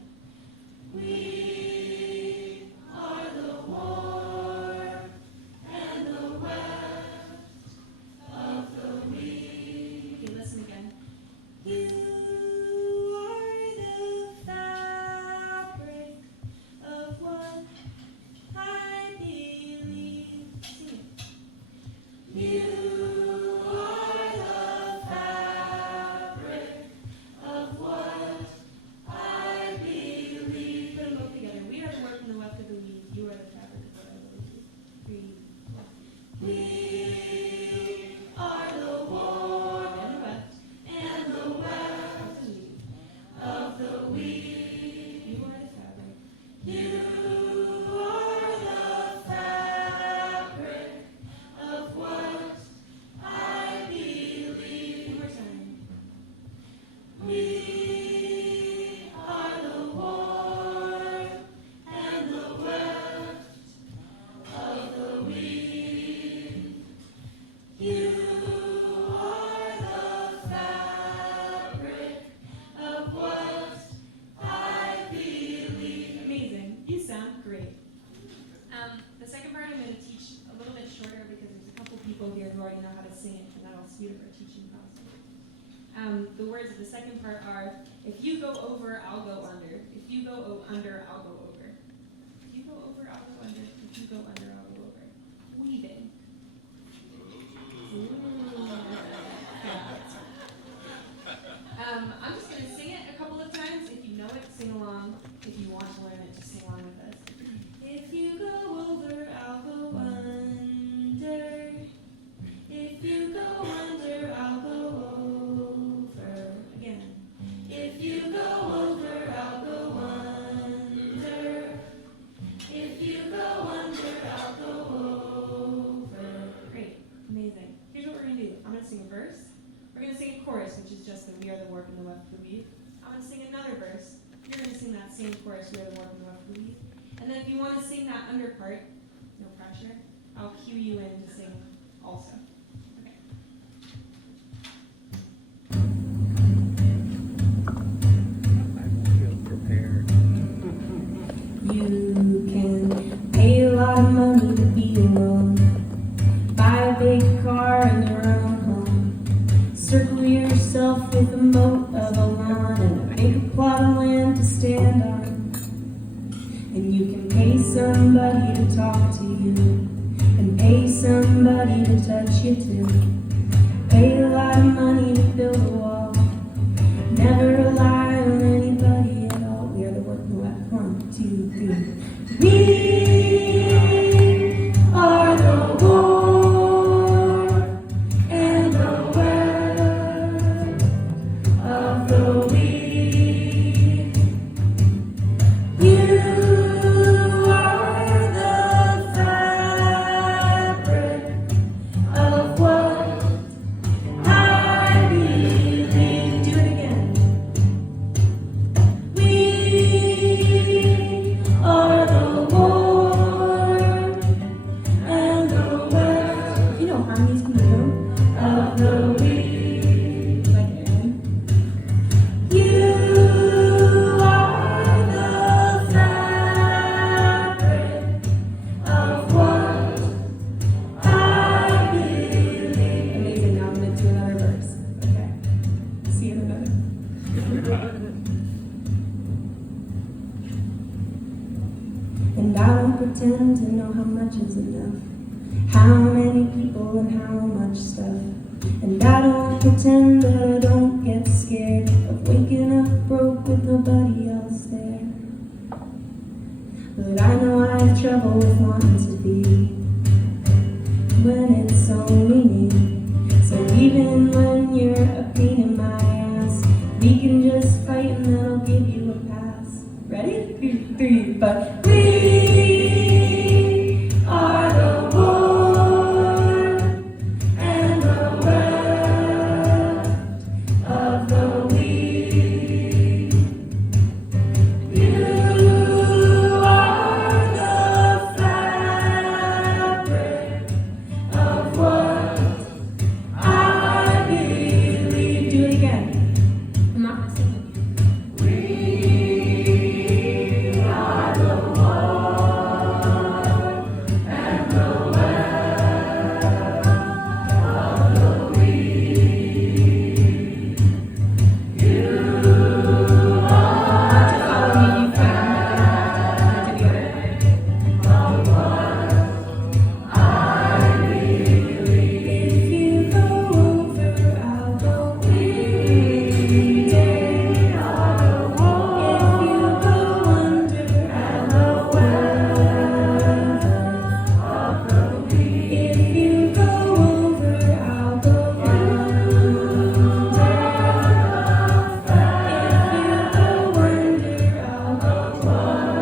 We are the warm and the weft of the weave. Okay, listen again. You are the fabric of what I believe. Sing it. You are the fabric of what I believe. Put them both together. We are the work and the weft of the weave. You are the fabric of what I believe. 3, 4. We are the warm and the weft of the weave. You are the fabric. You are the fabric of what I believe. One more time. We are the warm and the weft of the weave. You are the fabric of what I believe. Amazing. You sound great. The second part I'm going to teach a little bit shorter because there's a couple people here who already know how to sing it, and that'll speed up our teaching process. The words of the second part are, if you go over, I'll go under. If you go under, I'll go over. If you go over, I'll go under. If you go under, I'll go over. Weaving. Ooh. I'm just going to sing it a couple of times. If you know it, sing along. If you want to learn it, just sing along with us. If you go over, I'll go under. If you go under, I'll go over. Again. If you go over, I'll go under. If you go under, I'll go over. Great. Amazing. Here's what we're going to do. I'm going to sing a verse. We're going to sing a chorus, which is just the We Are the Warp and the Weft of the Weave. I'm going to sing another verse. You're going to sing that same chorus, We Are the Warp and the Weft of the Weave. And then if you want to sing that under part, no pressure, I'll cue you in to sing also. Okay. You can pay a lot of money to be alone. Buy a big car in your own home. Circle yourself with a moat of a lawn and make a plot of land to stand on. And you can pay somebody to talk to you and pay somebody to touch you too. Pay a lot of money to build a wall. Never rely on anybody at all. We are the working left. 1, 2, 3. We are the war and the weft of the weak. You are the fabric of what I believe. Do it again. We are the war and the weft. You know harmonies can do of the weak. Like Erin. You are the fabric of what I believe. Amazing. Now I'm going to do another verse. Okay. See you in a minute. And I don't pretend to know how much is enough, how many people and how much stuff. And I don't pretend that I don't get scared of waking up broke with nobody else there. But I know I have trouble with wanting to be when it's only me. So even when you're a pain in my ass, we can just fight and then I'll give you a pass. Ready? 2, 3, but we are the war and the weft of the weak. You are the fabric of what I believe. Do it again. I'm not gonna sing it. We are the war and the weft of the weak. You are the fabric of what I believe. If you go over, I'll go with. Day are the war. If you go under, I'll go west of the weak. If you go over, I'll go under. If you go under, I'll go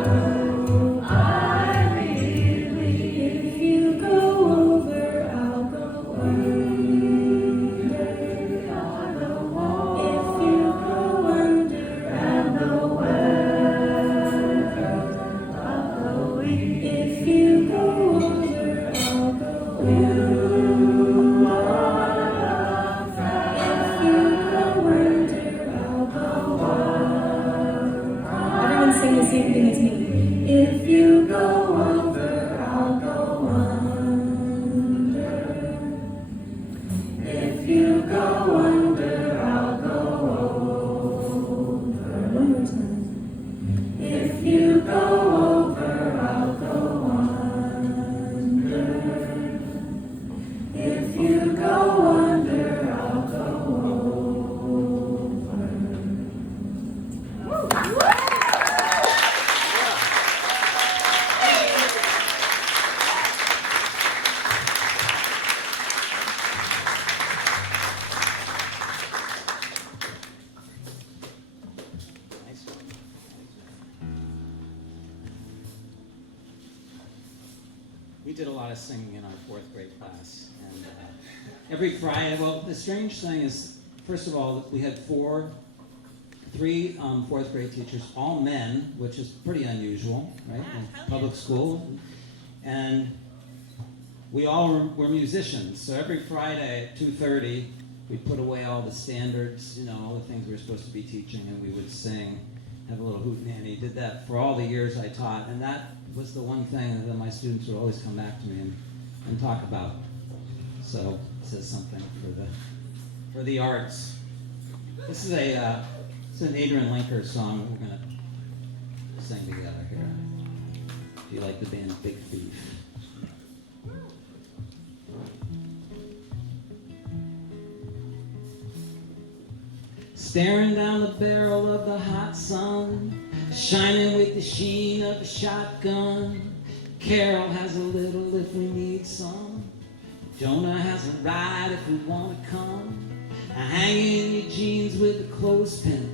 west. I believe. If you go over, I'll go under. On the wall. If you go under, I'll go west of the weak. If you go over, I'll go under. If you go under, I'll go west. Everyone sing the same thing as me. If you go over, I'll go under. If you go under, I'll go over. One more time. If you go over, I'll go under. If you go under, I'll go over. Nice one. We did a lot of singing in our 4th grade class, and every Friday. Well, the strange thing is, first of all, we had 3 4th grade teachers, all men, which is pretty unusual, right? In public school, and we're musicians. So every Friday at 2:30, we put away all the standards, all the things we were supposed to be teaching, and we would sing, have a little hootenanny. Did that for all the years I taught, and that was the one thing that my students would always come back to me and talk about. So it says something for the arts. This is an Adrian Linker song that we're gonna sing together here. Do you like the band Big Thief? Staring down the barrel of the hot sun, shining with the sheen of a shotgun. Carol has a little if we need some. Jonah has a ride if we want to come. Hanging in your jeans with a clothespin.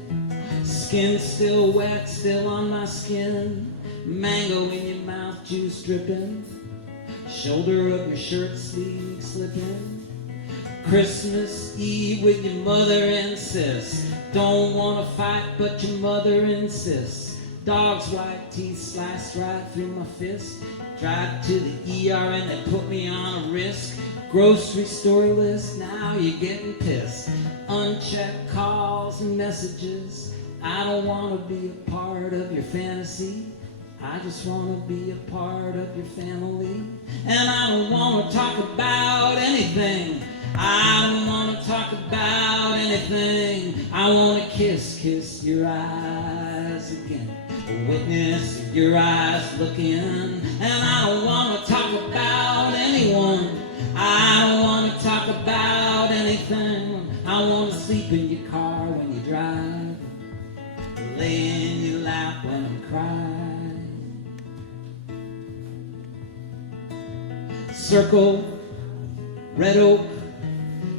Skin still wet, still on my skin. Mango in your mouth, juice dripping. Shoulder of your shirt sleeve slipping. Christmas Eve with your mother and sis. Don't want to fight, but your mother insists. Dog's white teeth sliced right through my fist. Drive to the ER and they put me on a risk. Grocery store list, now you're getting pissed. Unchecked calls and messages. I don't want to be a part of your fantasy. I just want to be a part of your family. And I don't want to talk about anything. I don't want to talk about anything. I want to kiss your eyes again. A witness of your eyes looking. And I don't want to talk about anyone. I don't want to talk about anything. I want to sleep in your car when you drive. Lay in your lap when I'm crying. Circle, red oak.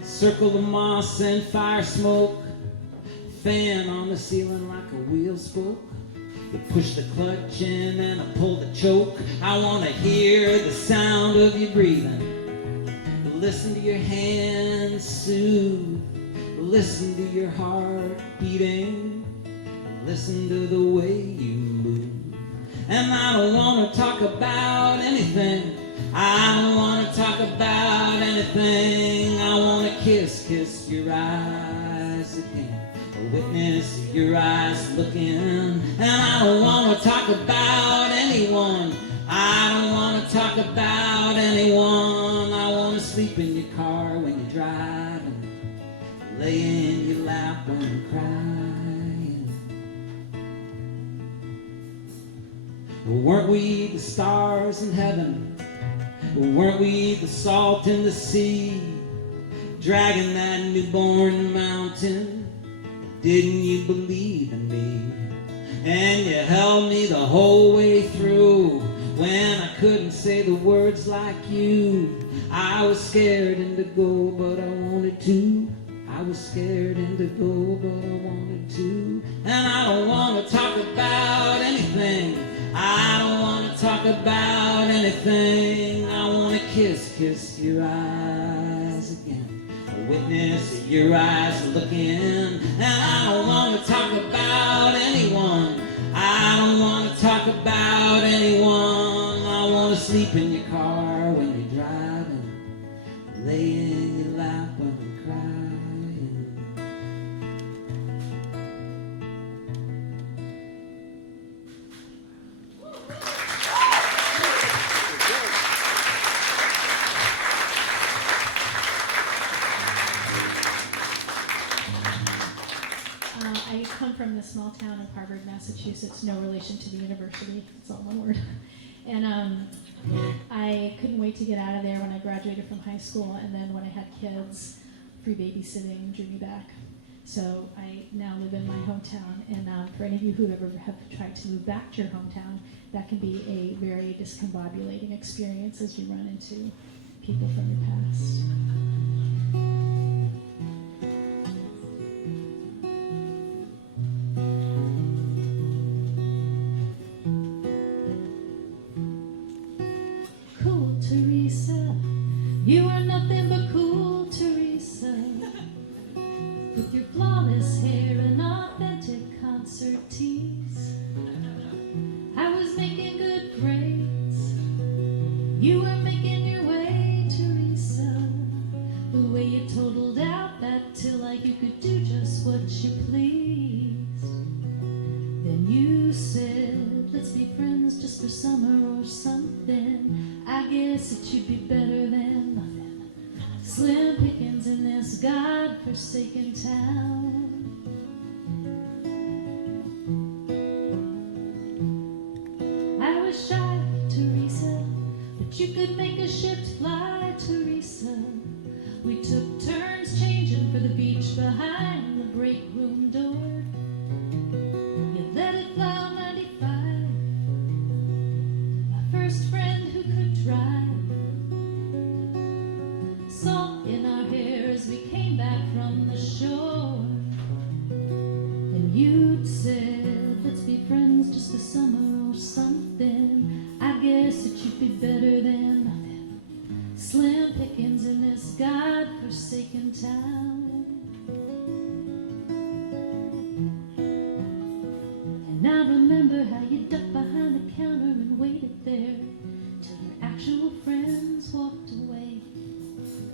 Circle the moss and fire smoke. Fan on the ceiling like a wheel spoke. You push the clutch in and I pull the choke. I want to hear the sound of you breathing. Listen to your hands soothe. Listen to your heart beating. Listen to the way you move. And I don't want to talk about anything. I don't want to talk about anything. I want to kiss your eyes again. A witness of your eyes looking. And I don't want to talk about anyone. I don't want to talk about anyone. I want to sleep in your car when you're driving. Lay in your lap when you're crying. Weren't we the stars in heaven? Weren't we the salt in the sea? Dragging that newborn mountain. Didn't you believe in me? And you held me the whole way through. When I couldn't say the words like you. I was scared and to go, but I wanted to. I was scared and to go, but I wanted to. And I don't want to talk about anything. I don't want to talk about anything. I want to kiss your eyes again. A witness of your eyes looking. And I don't want to talk about anyone. I don't want to talk about anyone. I want to sleep in your car when you're driving. Lay in your lap when I'm crying. I come from the small town of Harvard, Massachusetts, no relation to the university, it's all one word. And I couldn't wait to get out of there when I graduated from high school, and then when I had kids, free babysitting drew me back. So I now live in my hometown, and for any of you who ever have tried to move back to your hometown, that can be a very discombobulating experience as you run into people from your past. Cool Teresa, you are nothing but cool Teresa. With your flawless hair and authentic concert tees. I was making good grades. You were making your way pleased. Then you said, let's be friends just for summer or something. I guess it should be better than nothing. Slim pickings in this God-forsaken town. I was shy, Teresa, but you could make a ship fly, Teresa. We took turns changing for the beach behind the break room door. You let it fly on 95, my first friend who could drive. Salt in our hair as we came back from the shore. And you'd said, let's be friends just for summer or something. I guess it should be better than nothing. Slim pickings in this God-forsaken town. And I remember how you ducked behind the counter and waited there till your actual friends walked away.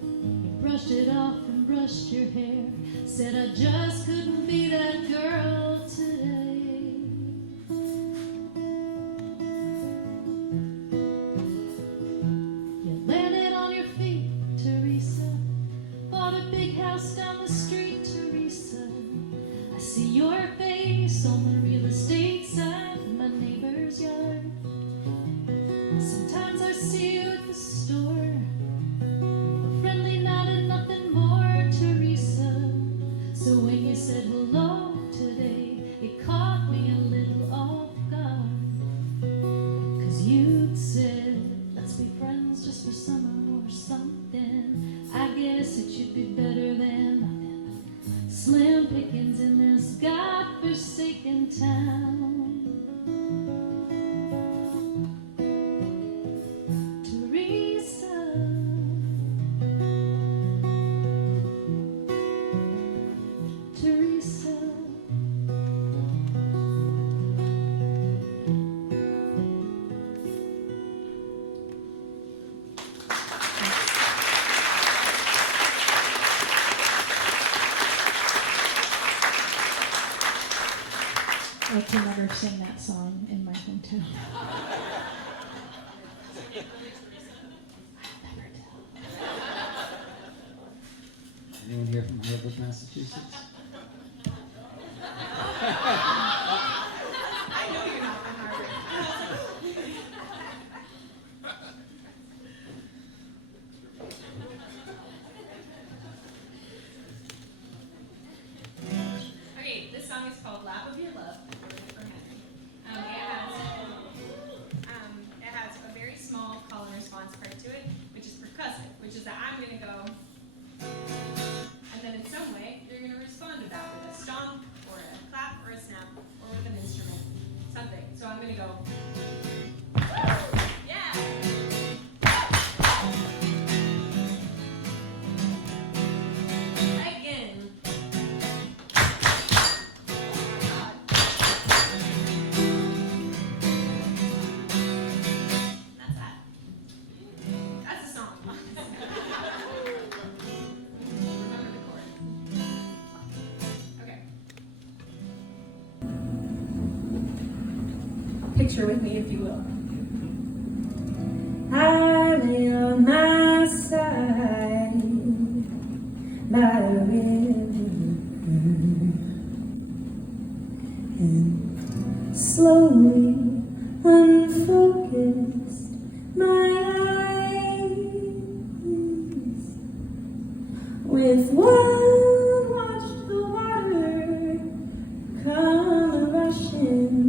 You brushed it off and brushed your hair, said I just couldn't be that girl today. You landed on your feet, Teresa, bought a big house down the street, Teresa. I see your face on the real estate side of my neighbor's yard. Sometimes I see you at the store, a friendly nod and nothing more, Teresa. So when you said hello today, it caught me a little off guard. 'Cause you'd said, let's be friends just for summer or something. I guess it should be better than nothing. Slim pickings in this God-forsaken town. Teresa, Teresa. I can never sing that song in my hometown. Anyone here from Harvard, Massachusetts? I know you're not from Harvard. Okay, this song is called Lap of Your Love for Henry. It has a very small call and response part to it, which is percussive, which is that I'm going to go, and then in some way, you're going to respond to that with a stomp, or a clap, or a snap, or with an instrument, something. So I'm going to go, yeah! Again. That's that. That's the song. Remember the chorus. Okay. Picture with me, if you will. I lay on my side by the river, and slowly unfocused my eyes. With one watched the water come rushing,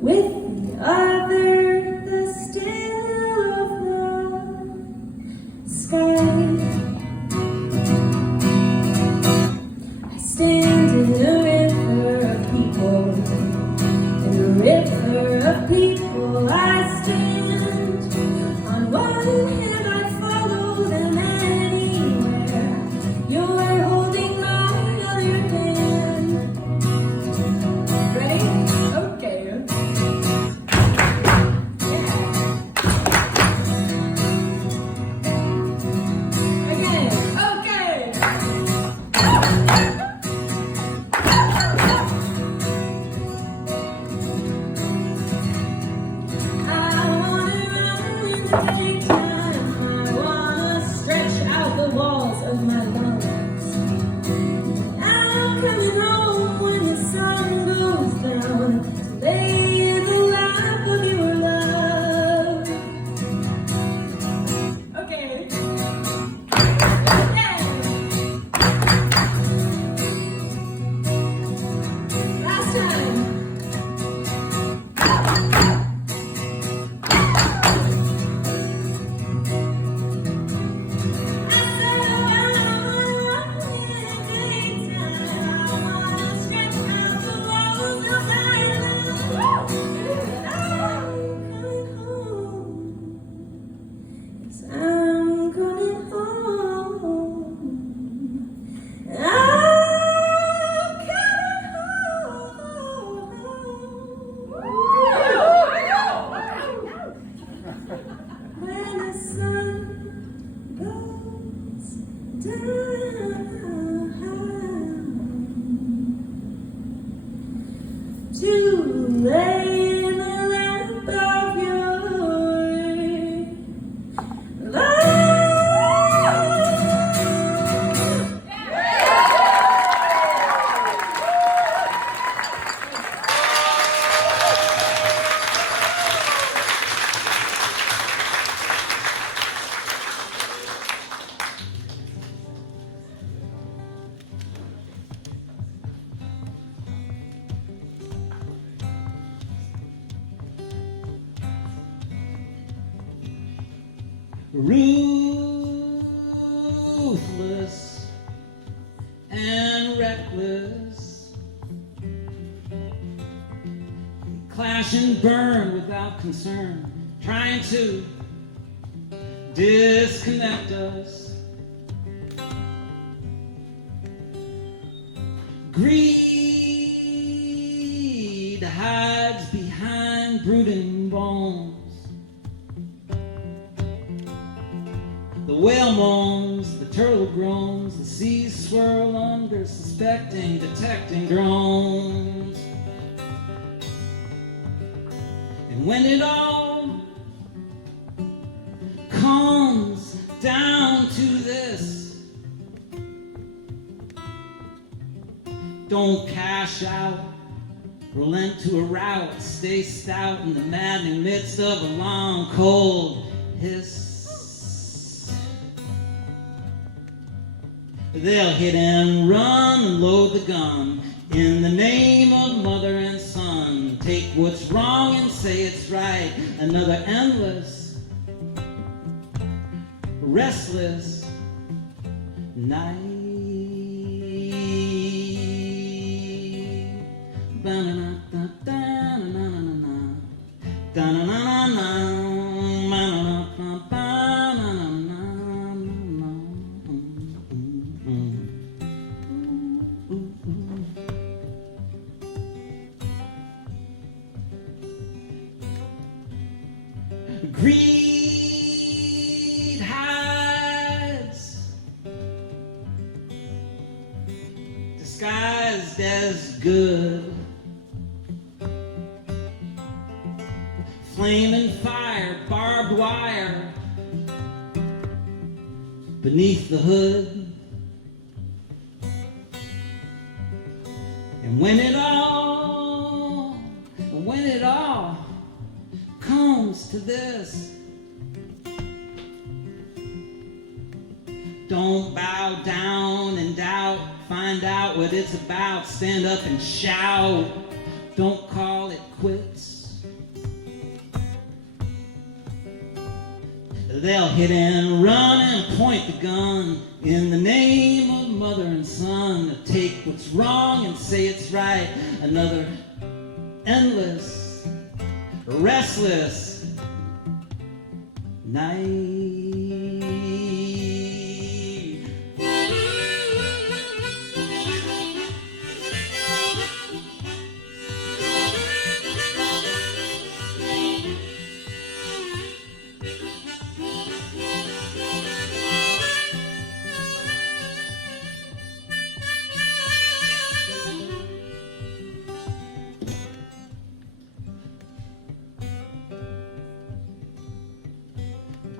with the other the still of the sky. I stand in a river of people, in a river of people. lay in the lap of your love. Ruthless and reckless, clash and burn without concern, trying to disconnect us. Greed hides behind brooding bones. The whale moans, the turtle groans, the seas swirl under, suspecting, detecting drones. And when it all comes down to this, don't cash out, relent to a rout, stay stout in the maddening midst of a long, cold hiss. They'll hit and run and load the gun in the name of mother and son. Take what's wrong and say it's right. Another endless, restless night. Greed hides, disguised as good. Flame and fire, barbed wire, beneath the hood. And when it all comes to this, don't bow down and doubt, find out what it's about, stand up and shout, don't call it quits. They'll hit and run and point the gun in the name of mother and son. Take what's wrong and say it's right. Another endless, restless night.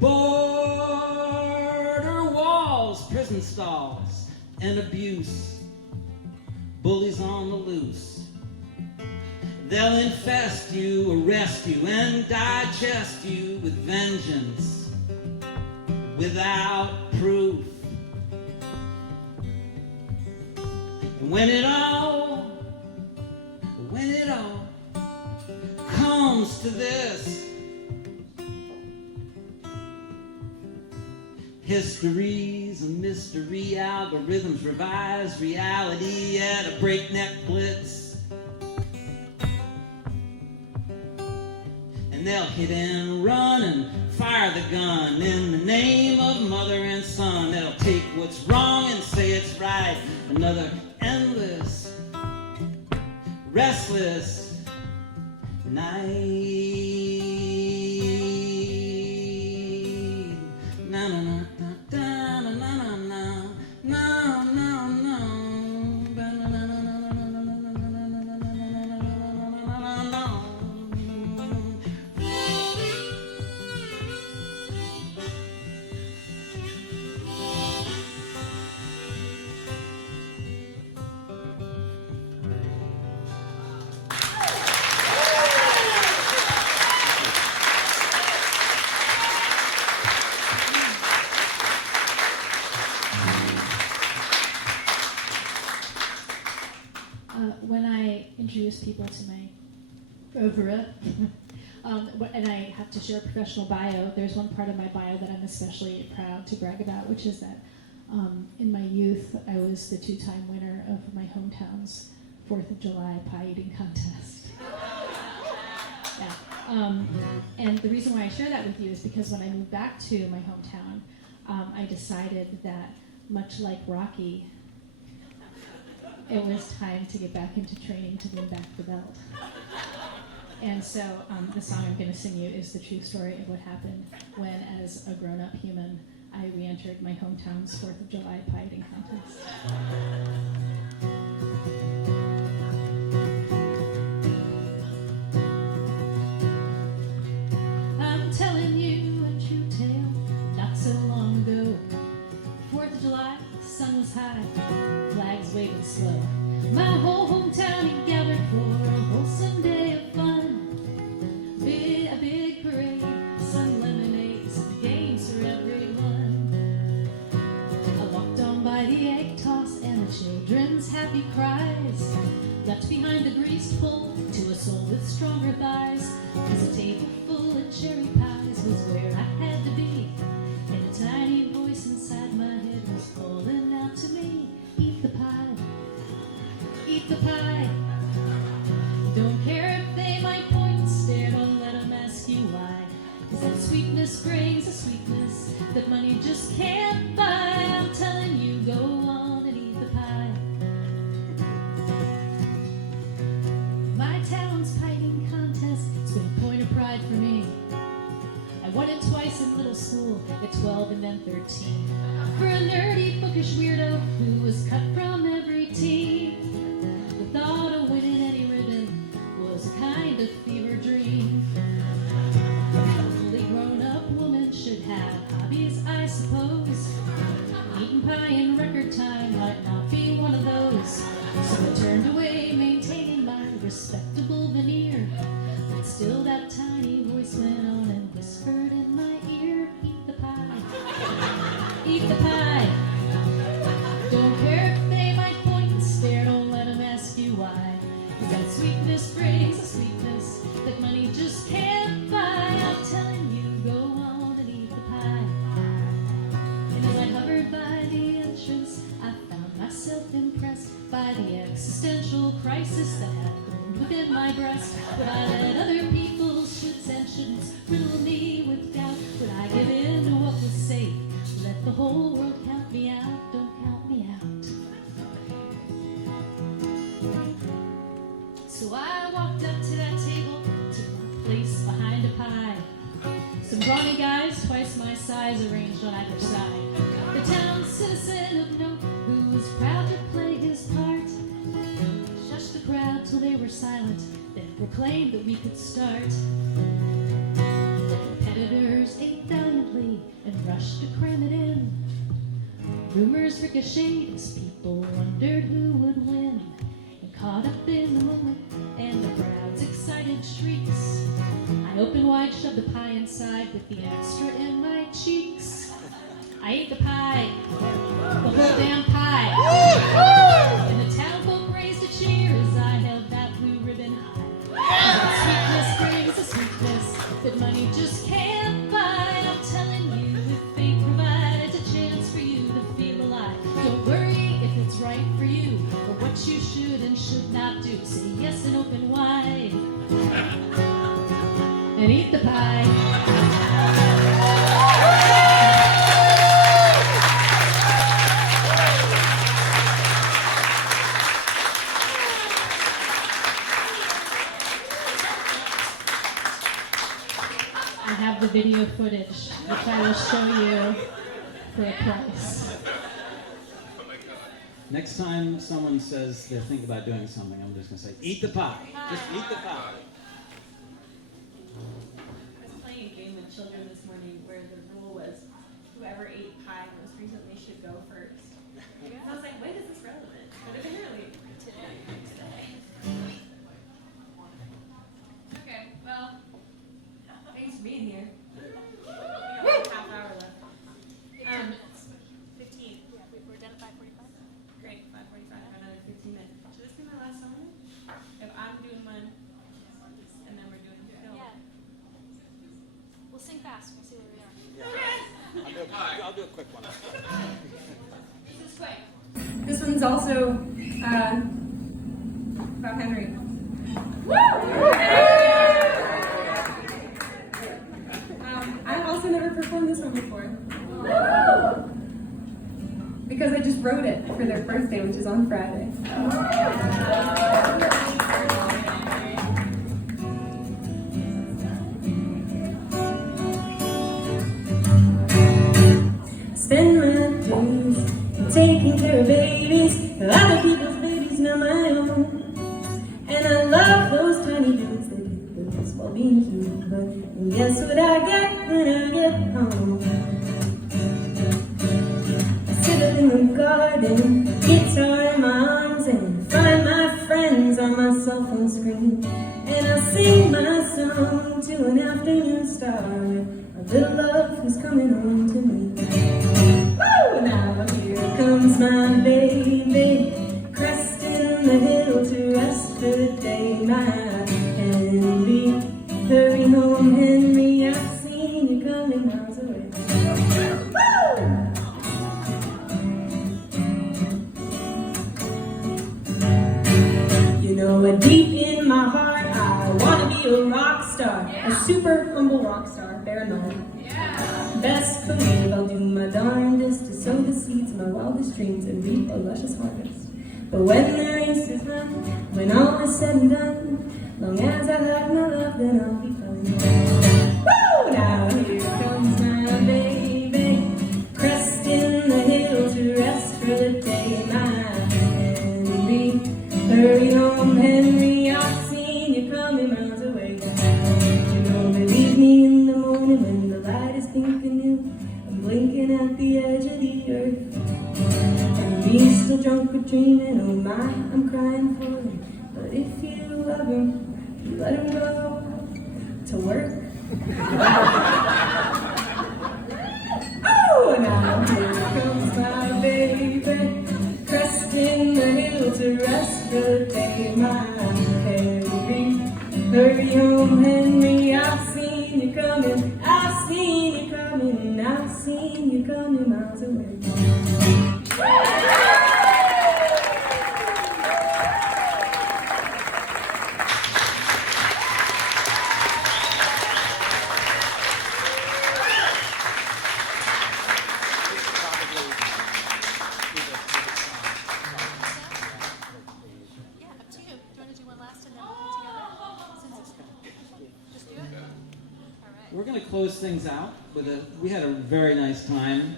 Border walls, prison stalls, and abuse, bullies on the loose. They'll infest you, arrest you, and digest you with vengeance, without proof. And when it all comes to this, history's a mystery, algorithms revise reality at a breakneck blitz. And they'll hit and run and fire the gun in the name of mother and son. They'll take what's wrong and say it's right. Another endless, restless night. Na na na. No. when I introduce people to my oeuvre, and I have to share a professional bio, there's one part of my bio that I'm especially proud to brag about, which is that in my youth, I was the 2-time winner of my hometown's 4th of July pie eating contest. Yeah. And the reason why I share that with you is because when I moved back to my hometown, I decided that, much like Rocky, it was time to get back into training to win back the belt. And so the song I'm going to sing you is the true story of what happened when, as a grown-up human, I re-entered my hometown's 4th of July pie eating contest. I'm telling you a true tale, not so long ago. 4th of July, the sun was high, flags waving slow. My whole hometown had gathered for a wholesome day of fun. A big parade, some lemonade, some games for everyone. I walked on by the egg toss and the children's happy cries. Left behind the greased pole to a soul with stronger thighs. 'Cause a table full of cherry pies was where I had to be. And a tiny voice inside my head was calling out to me, eat the pie, eat the pie. Don't care if they might point and stare, don't let them ask you why. 'Cause that sweetness brings a sweetness that money just can't buy. I'm telling you, go on and eat the pie. My town's pie-eating contest, it's been a point of pride for me. I won it twice in middle school, at 12 and then 13. For a nerdy, bookish weirdo who was cut from every team. The thought of winning any ribbon was a kind of fever dream. A fully grown-up woman should have hobbies, I suppose. Eating pie in record time might not be one of those. So I turned away, maintaining my respectable veneer. But still that tiny voice went on and whispered in my ear, eat the pie, eat the pie. Don't care if they might point and stare, don't let them ask you why. 'Cause that sweetness brings a sweetness that money just can't buy. I'm telling you, go on and eat the pie. And as I hovered by the entrance, I found myself impressed by the existential crisis that had loomed within my breast. Would I let other people's shoulds and shouldn'ts riddle me with doubt? Would I give in to what was safe? Let the whole world count me out, don't count me out. So I walked up to that table, took my place behind a pie. Some brawny guys, twice my size, arranged on either side. The town citizen of note, who was proud to play his part, shushed the crowd till they were silent, then proclaimed that we could start. The competitors ate valiantly and rushed to cram it in. Rumors ricocheted as people wondered who would win. And caught up in the moment and the crowd's excited shrieks, I opened wide, shoved the pie inside with the extra in my cheeks. I ate the pie, the whole damn pie. And the town folk raised a cheer as I held that blue ribbon high. 'Cause that sweetness brings a sweetness that money just can't buy. I'm telling you, if fate provides a chance for you to feel alive, don't worry if it's right for you or what you should and should not do. Say yes and open wide and eat the pie. I have the video footage, which I will show you for a price. Next time someone says they're thinking about doing something, I'm just going to say, eat the pie. Just eat the pie. I was playing a game with children this morning where the rule was whoever ate pie most recently should go first. And I was like, when is this relevant? But apparently today. Okay, well, thanks for being here. We got like a half hour left. 15 minutes. 15. Yeah, we're done at 5:45. Great, 5:45. I have another 15 minutes. Should this be my last song? fast. We'll see where we are. I'll do a quick one. This is quick. This one's also about Henry. I've also never performed this one before. Because I just wrote it for their birthday, which is on Friday. Spend my days taking care of babies, other people's babies, not my own. And I love those tiny dudes that get the best while being cute. But guess what I get when I get home? I sit up in the garden, guitar in my arms, and find my friends on my cell phone screen. And I sing my song to an afternoon star. A little love is coming home to me. Woo! Now here comes my baby, cresting the hill to rest for the day. My Henry, hurry home, Henry, I've seen you coming miles away. Woo! You know, deep in my heart, I want to be a rock star, a super humble rock star, bear in mind. Best believe I'll do my darndest to sow the seeds of my wildest dreams and reap a luscious harvest. But when the race is run, when all is said and done, long as I have my love, then I'll be fine. Woo! Now here comes my baby, cresting the hill to rest for the day. My Henry, hurry home, Henry, I've seen you coming miles away. You know, believe me in the morning when the light is pink and new, I'm blinking at the edge of the earth. And me still drunk with dreaming, oh my, I'm crying for him. But if you love him, you let him go to work. Oh, now here comes my baby, cresting the hill to rest for the day. My Henry, hurry home, Henry, I've seen you coming, I've seen you coming, I've seen you coming miles away. Yeah, up to you. Do you want to do one last and then we'll put together? Just do it? All right. We're going to close things out with we had a very nice time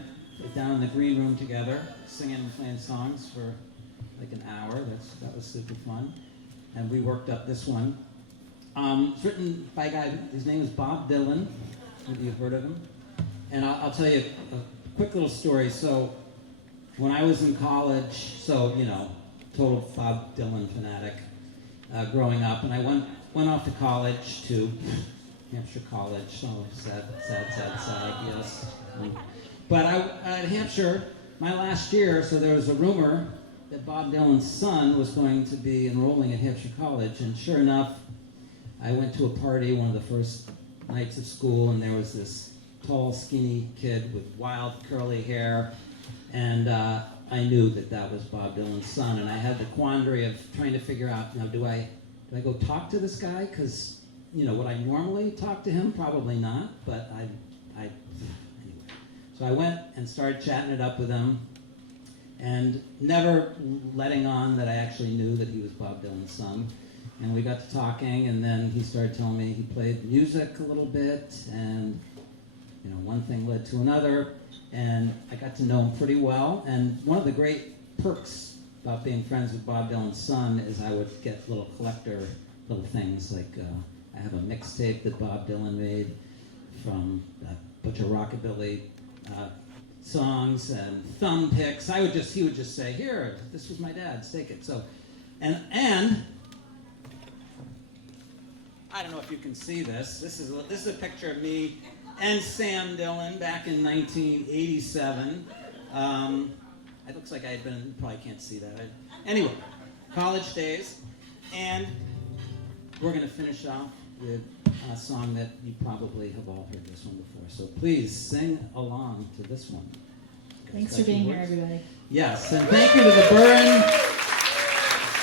down in the green room together, singing and playing songs for like an hour. That was super fun. And we worked up this one. It's written by a guy, his name is Bob Dylan. Maybe you've heard of him. And I'll tell you a quick little story. So when I was in college, total Bob Dylan fanatic growing up, and I went off to college to Hampshire College. So sad, yes. But at Hampshire, my last year, so there was a rumor that Bob Dylan's son was going to be enrolling at Hampshire College, and sure enough, I went to a party one of the first nights of school, and there was this tall, skinny kid with wild, curly hair, and I knew that was Bob Dylan's son, and I had the quandary of trying to figure out, do I go talk to this guy? Because, would I normally talk to him? Probably not, but anyway. So I went and started chatting it up with him, and never letting on that I actually knew that he was Bob Dylan's son. And we got to talking, and then he started telling me he played music a little bit, and one thing led to another, and I got to know him pretty well. And one of the great perks about being friends with Bob Dylan's son is I would get little things, like I have a mixtape that Bob Dylan made from a bunch of rockabilly songs and thumb picks. He would just say, "Here, this was my dad's, take it." So, and I don't know if you can see this. This is a picture of me and Sam Dillon back in 1987. It looks like I had been. You probably can't see that. Anyway, college days, and we're going to finish off with a song that you probably have all heard this one before. So please sing along to this one. Thanks for being here, everybody. Yes, and thank you to the Burren,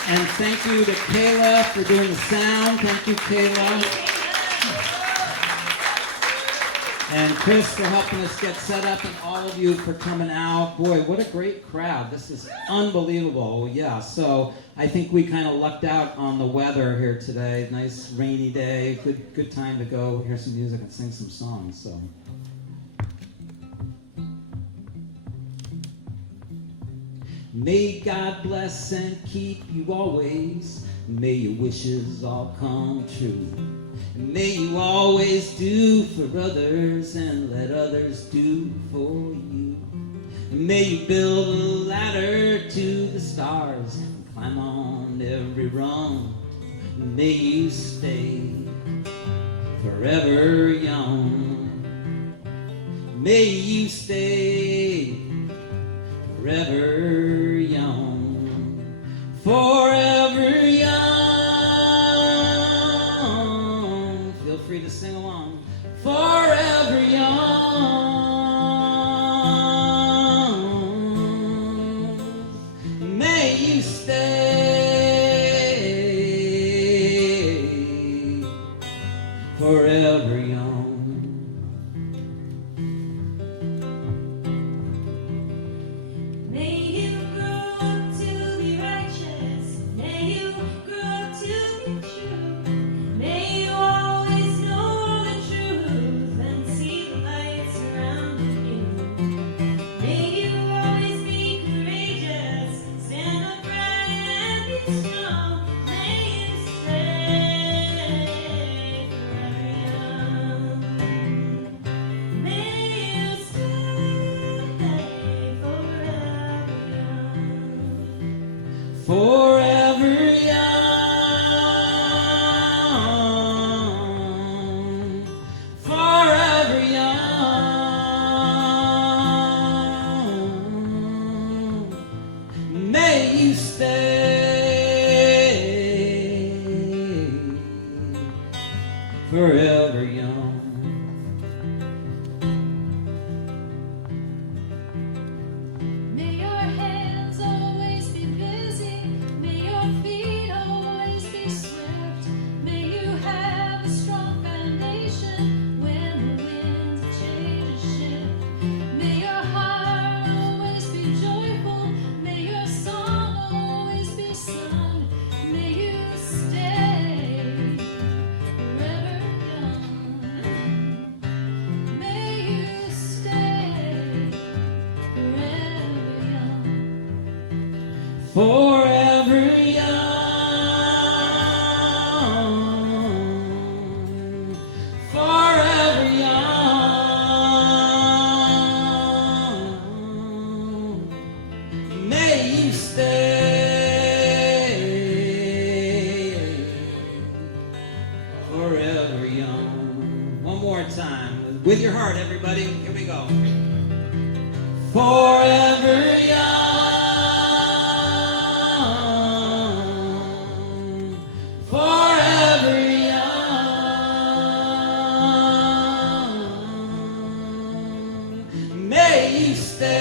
and thank you to Kayla for doing the sound. Thank you, Kayla. And Chris for helping us get set up, and all of you for coming out. Boy, what a great crowd. This is unbelievable. Yeah, so I think we kind of lucked out on the weather here today. Nice rainy day. Good time to go hear some music and sing some songs. So. May God bless and keep you always. May your wishes all come true. And may you always do for others and let others do for you. And may you build a ladder to the stars and climb on every rung. And may you stay forever young. May you stay forever young, forever young. Feel free to sing along. Forever young. May you stay forever young. Forever young, forever young. May you stay forever young. May your hands always be busy. May your feet always be swift. May you have a strong foundation when the winds of change shift. May your heart always be joyful. May your song always be sung. May you stay forever young. May you stay forever young. Forever young, forever young. May you stay forever young. One more time, with your heart, everybody. Here we go. Forever young, forever young. May you stay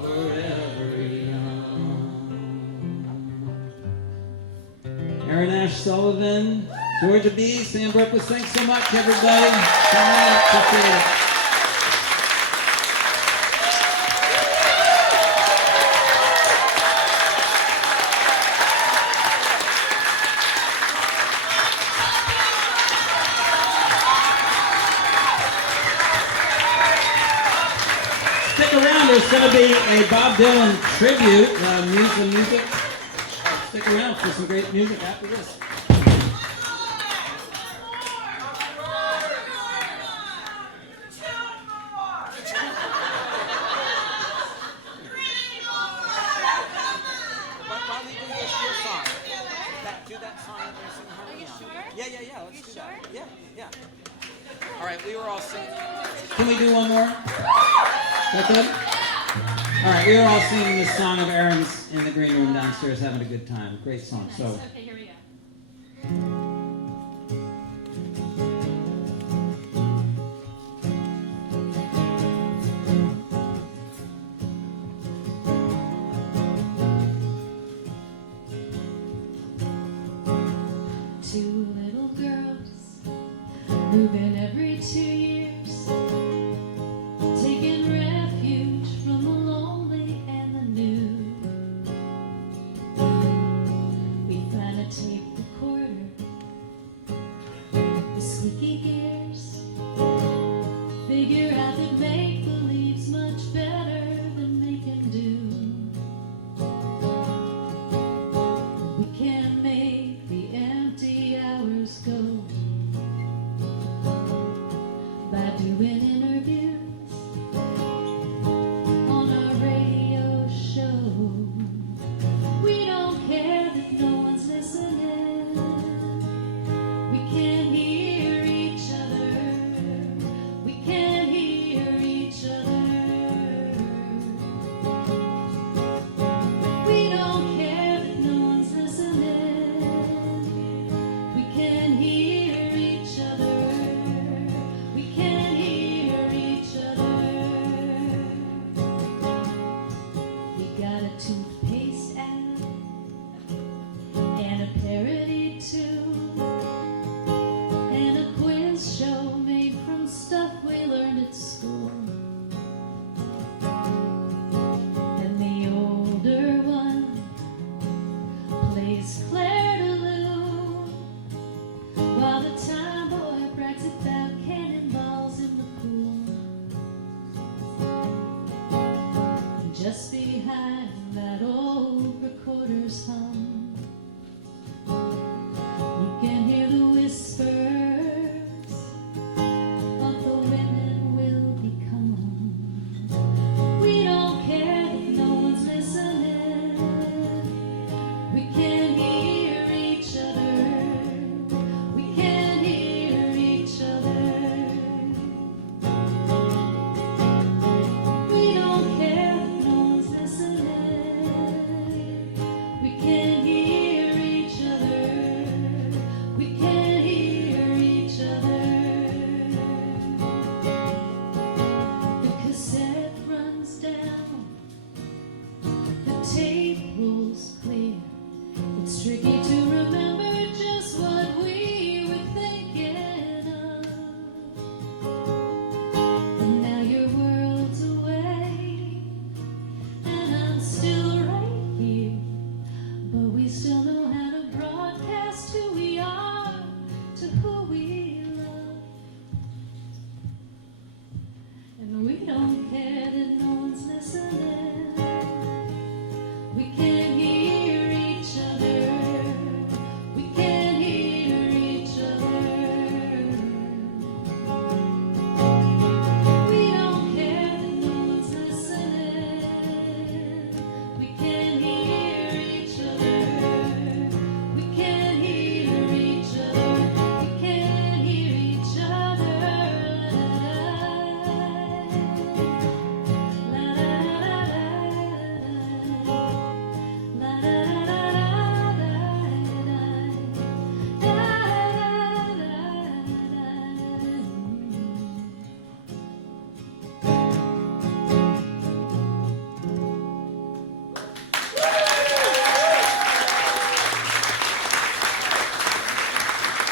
forever young. Erin Ash Sullivan, Georgia B, Sam Bergquist, thanks so much, everybody. Come on, appreciate it. Stick around, there's going to be a Bob Dylan tribute, music. Stick around for some great music after this. Why don't we do this your song? Do that song that we're singing harmony on. Yeah, let's do that. Yeah. All right, we were all singing. Can we do one more? That's it? All right, we are all singing this song of Erin's in the green room downstairs, having a good time. Great song. Nice. So, Okay, here we go. Two little girls moving every 2 years, taking refuge from the lonely and the new. We find a tape recorder, the squeaky gears, figure out that make believe's much better than making do. We can make the empty hours go by doing interviews on our radio show. We don't care that no one's listening. We can hear each other. We can hear each other. We don't care that no one's listening. We can hear each other. We can hear each other. We got a toothpaste ad and a parody too, and a quiz show made from stuff we learned at school. And the older one plays Claire de Lune, while the tomboy brags about cannonballs in the pool. And just behind that old recorder's hum, you can hear the whispers of the women will become. We don't care that no one's listening. We can hear each other. We can hear each other. We don't care that no one's listening. We can hear each other. We can hear each other. The cassette runs down, the tape rolls clear. It's tricky to remember just what we were thinking of. And now your world's away, and I'm still right here. But we still know how to broadcast who we are to who we love. And we don't care that no one's listening. We can hear each other. We can hear each other. We don't care that no one's listening. We can hear each other. We can hear each other. We can hear each other. La la la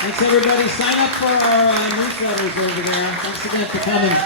thanks everybody. Sign up for our newsletters over there. Thanks again for coming.